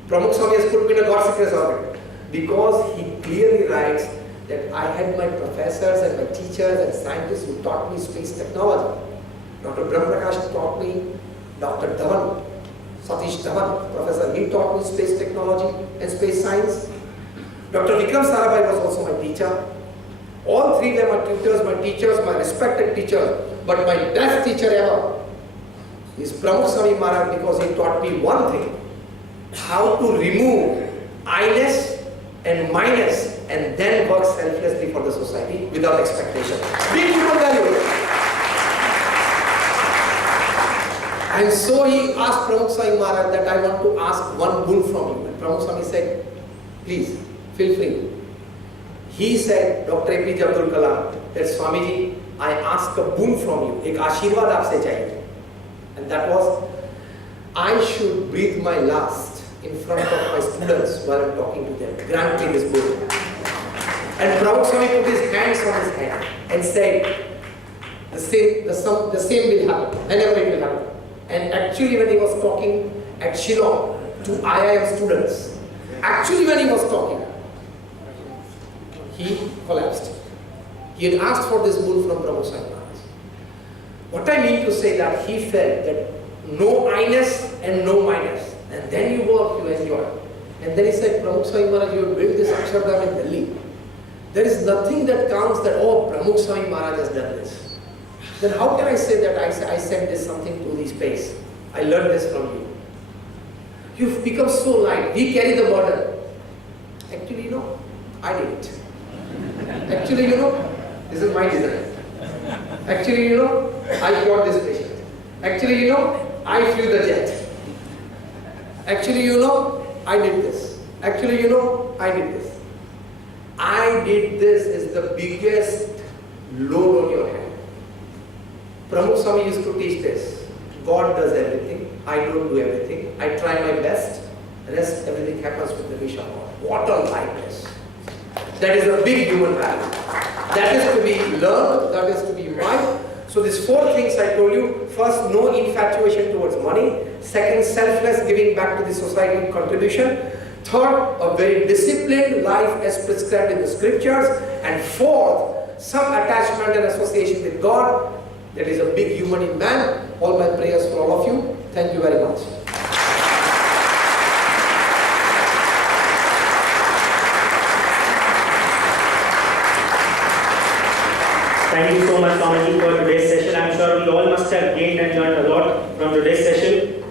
Pramukh Swami has put me in a God-synchronous orbit. Because he clearly writes that I had my professors and my teachers and scientists who taught me space technology. Dr. Brahmprakash taught me, Dr. Dhawan, Satish Dhawan, professor, he taught me space technology and space science. Dr. Vikram Sarabhai was also my teacher. All 3 were my tutors, my teachers, my respected teachers. But my best teacher ever is Pramukh Swami Maharaj, because he taught me one thing: how to remove I-ness and minus and then work selflessly for the society without expectation. Big human value. And so he asked Pramukh Swami Maharaj that I want to ask one boon from you. And Pramukh Swami said, please, feel free. He said, Dr. APJ Abdul Kalam, that Swamiji, I ask a boon from you. Ek ashirwad aapse chahiye. And that was, I should breathe my last in front of my students while I'm talking to them. Grant me this boon. And Pramukh Swami put his hands on his head and said, the same will happen, whenever it will happen. And actually when he was talking at Shillong to IIM students, actually when he was talking, he collapsed. He had asked for this boon from Pramukh Swami Maharaj. What I mean to say that he felt that no I-ness and no minus. And then you work, you enjoy. And then he said, Pramukh Swami Maharaj, you built this Akshardham in Delhi. There is nothing that counts that, oh, Pramukh Swami Maharaj has done this. Then how can I say that I sent this something to the space? I learned this from you. You've become so light. We carry the burden. Actually, you know, I did it. Actually, you know, this is my design. Actually, you know, I got this patient. Actually, you know, I flew the jet. Actually, you know, I did this. Actually, you know, I did this. I did this is the biggest load on your head. Pramukh Swami used to teach this. God does everything. I don't do everything. I try my best. Rest, everything happens with the wish of God. What a lightness. That is a big human value. That is to be learned, that is to be imbibed. So these four things I told you. First, no infatuation towards money. Second, selfless giving back to the society and contribution. Third, a very disciplined life as prescribed in the scriptures. And fourth, some attachment and association with God. That is a big human in man. All my prayers for all of you. Thank you very much. Thank you so much, Swamiji, for today's session. I'm sure we all must have gained and learned a lot from today's session.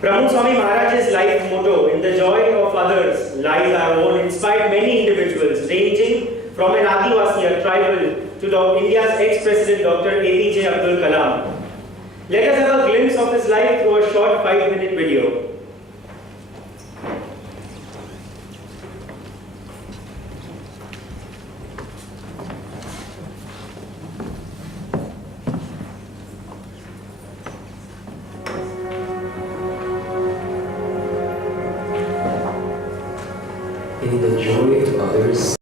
Pramukh Swami Maharaj's life motto, "In the joy of others lies our own," inspired many individuals, ranging from an Adivasi, a tribal, to India's ex-president Dr. APJ Abdul Kalam. Let us have a glimpse of his life through a short 5-minute video. In the joy of others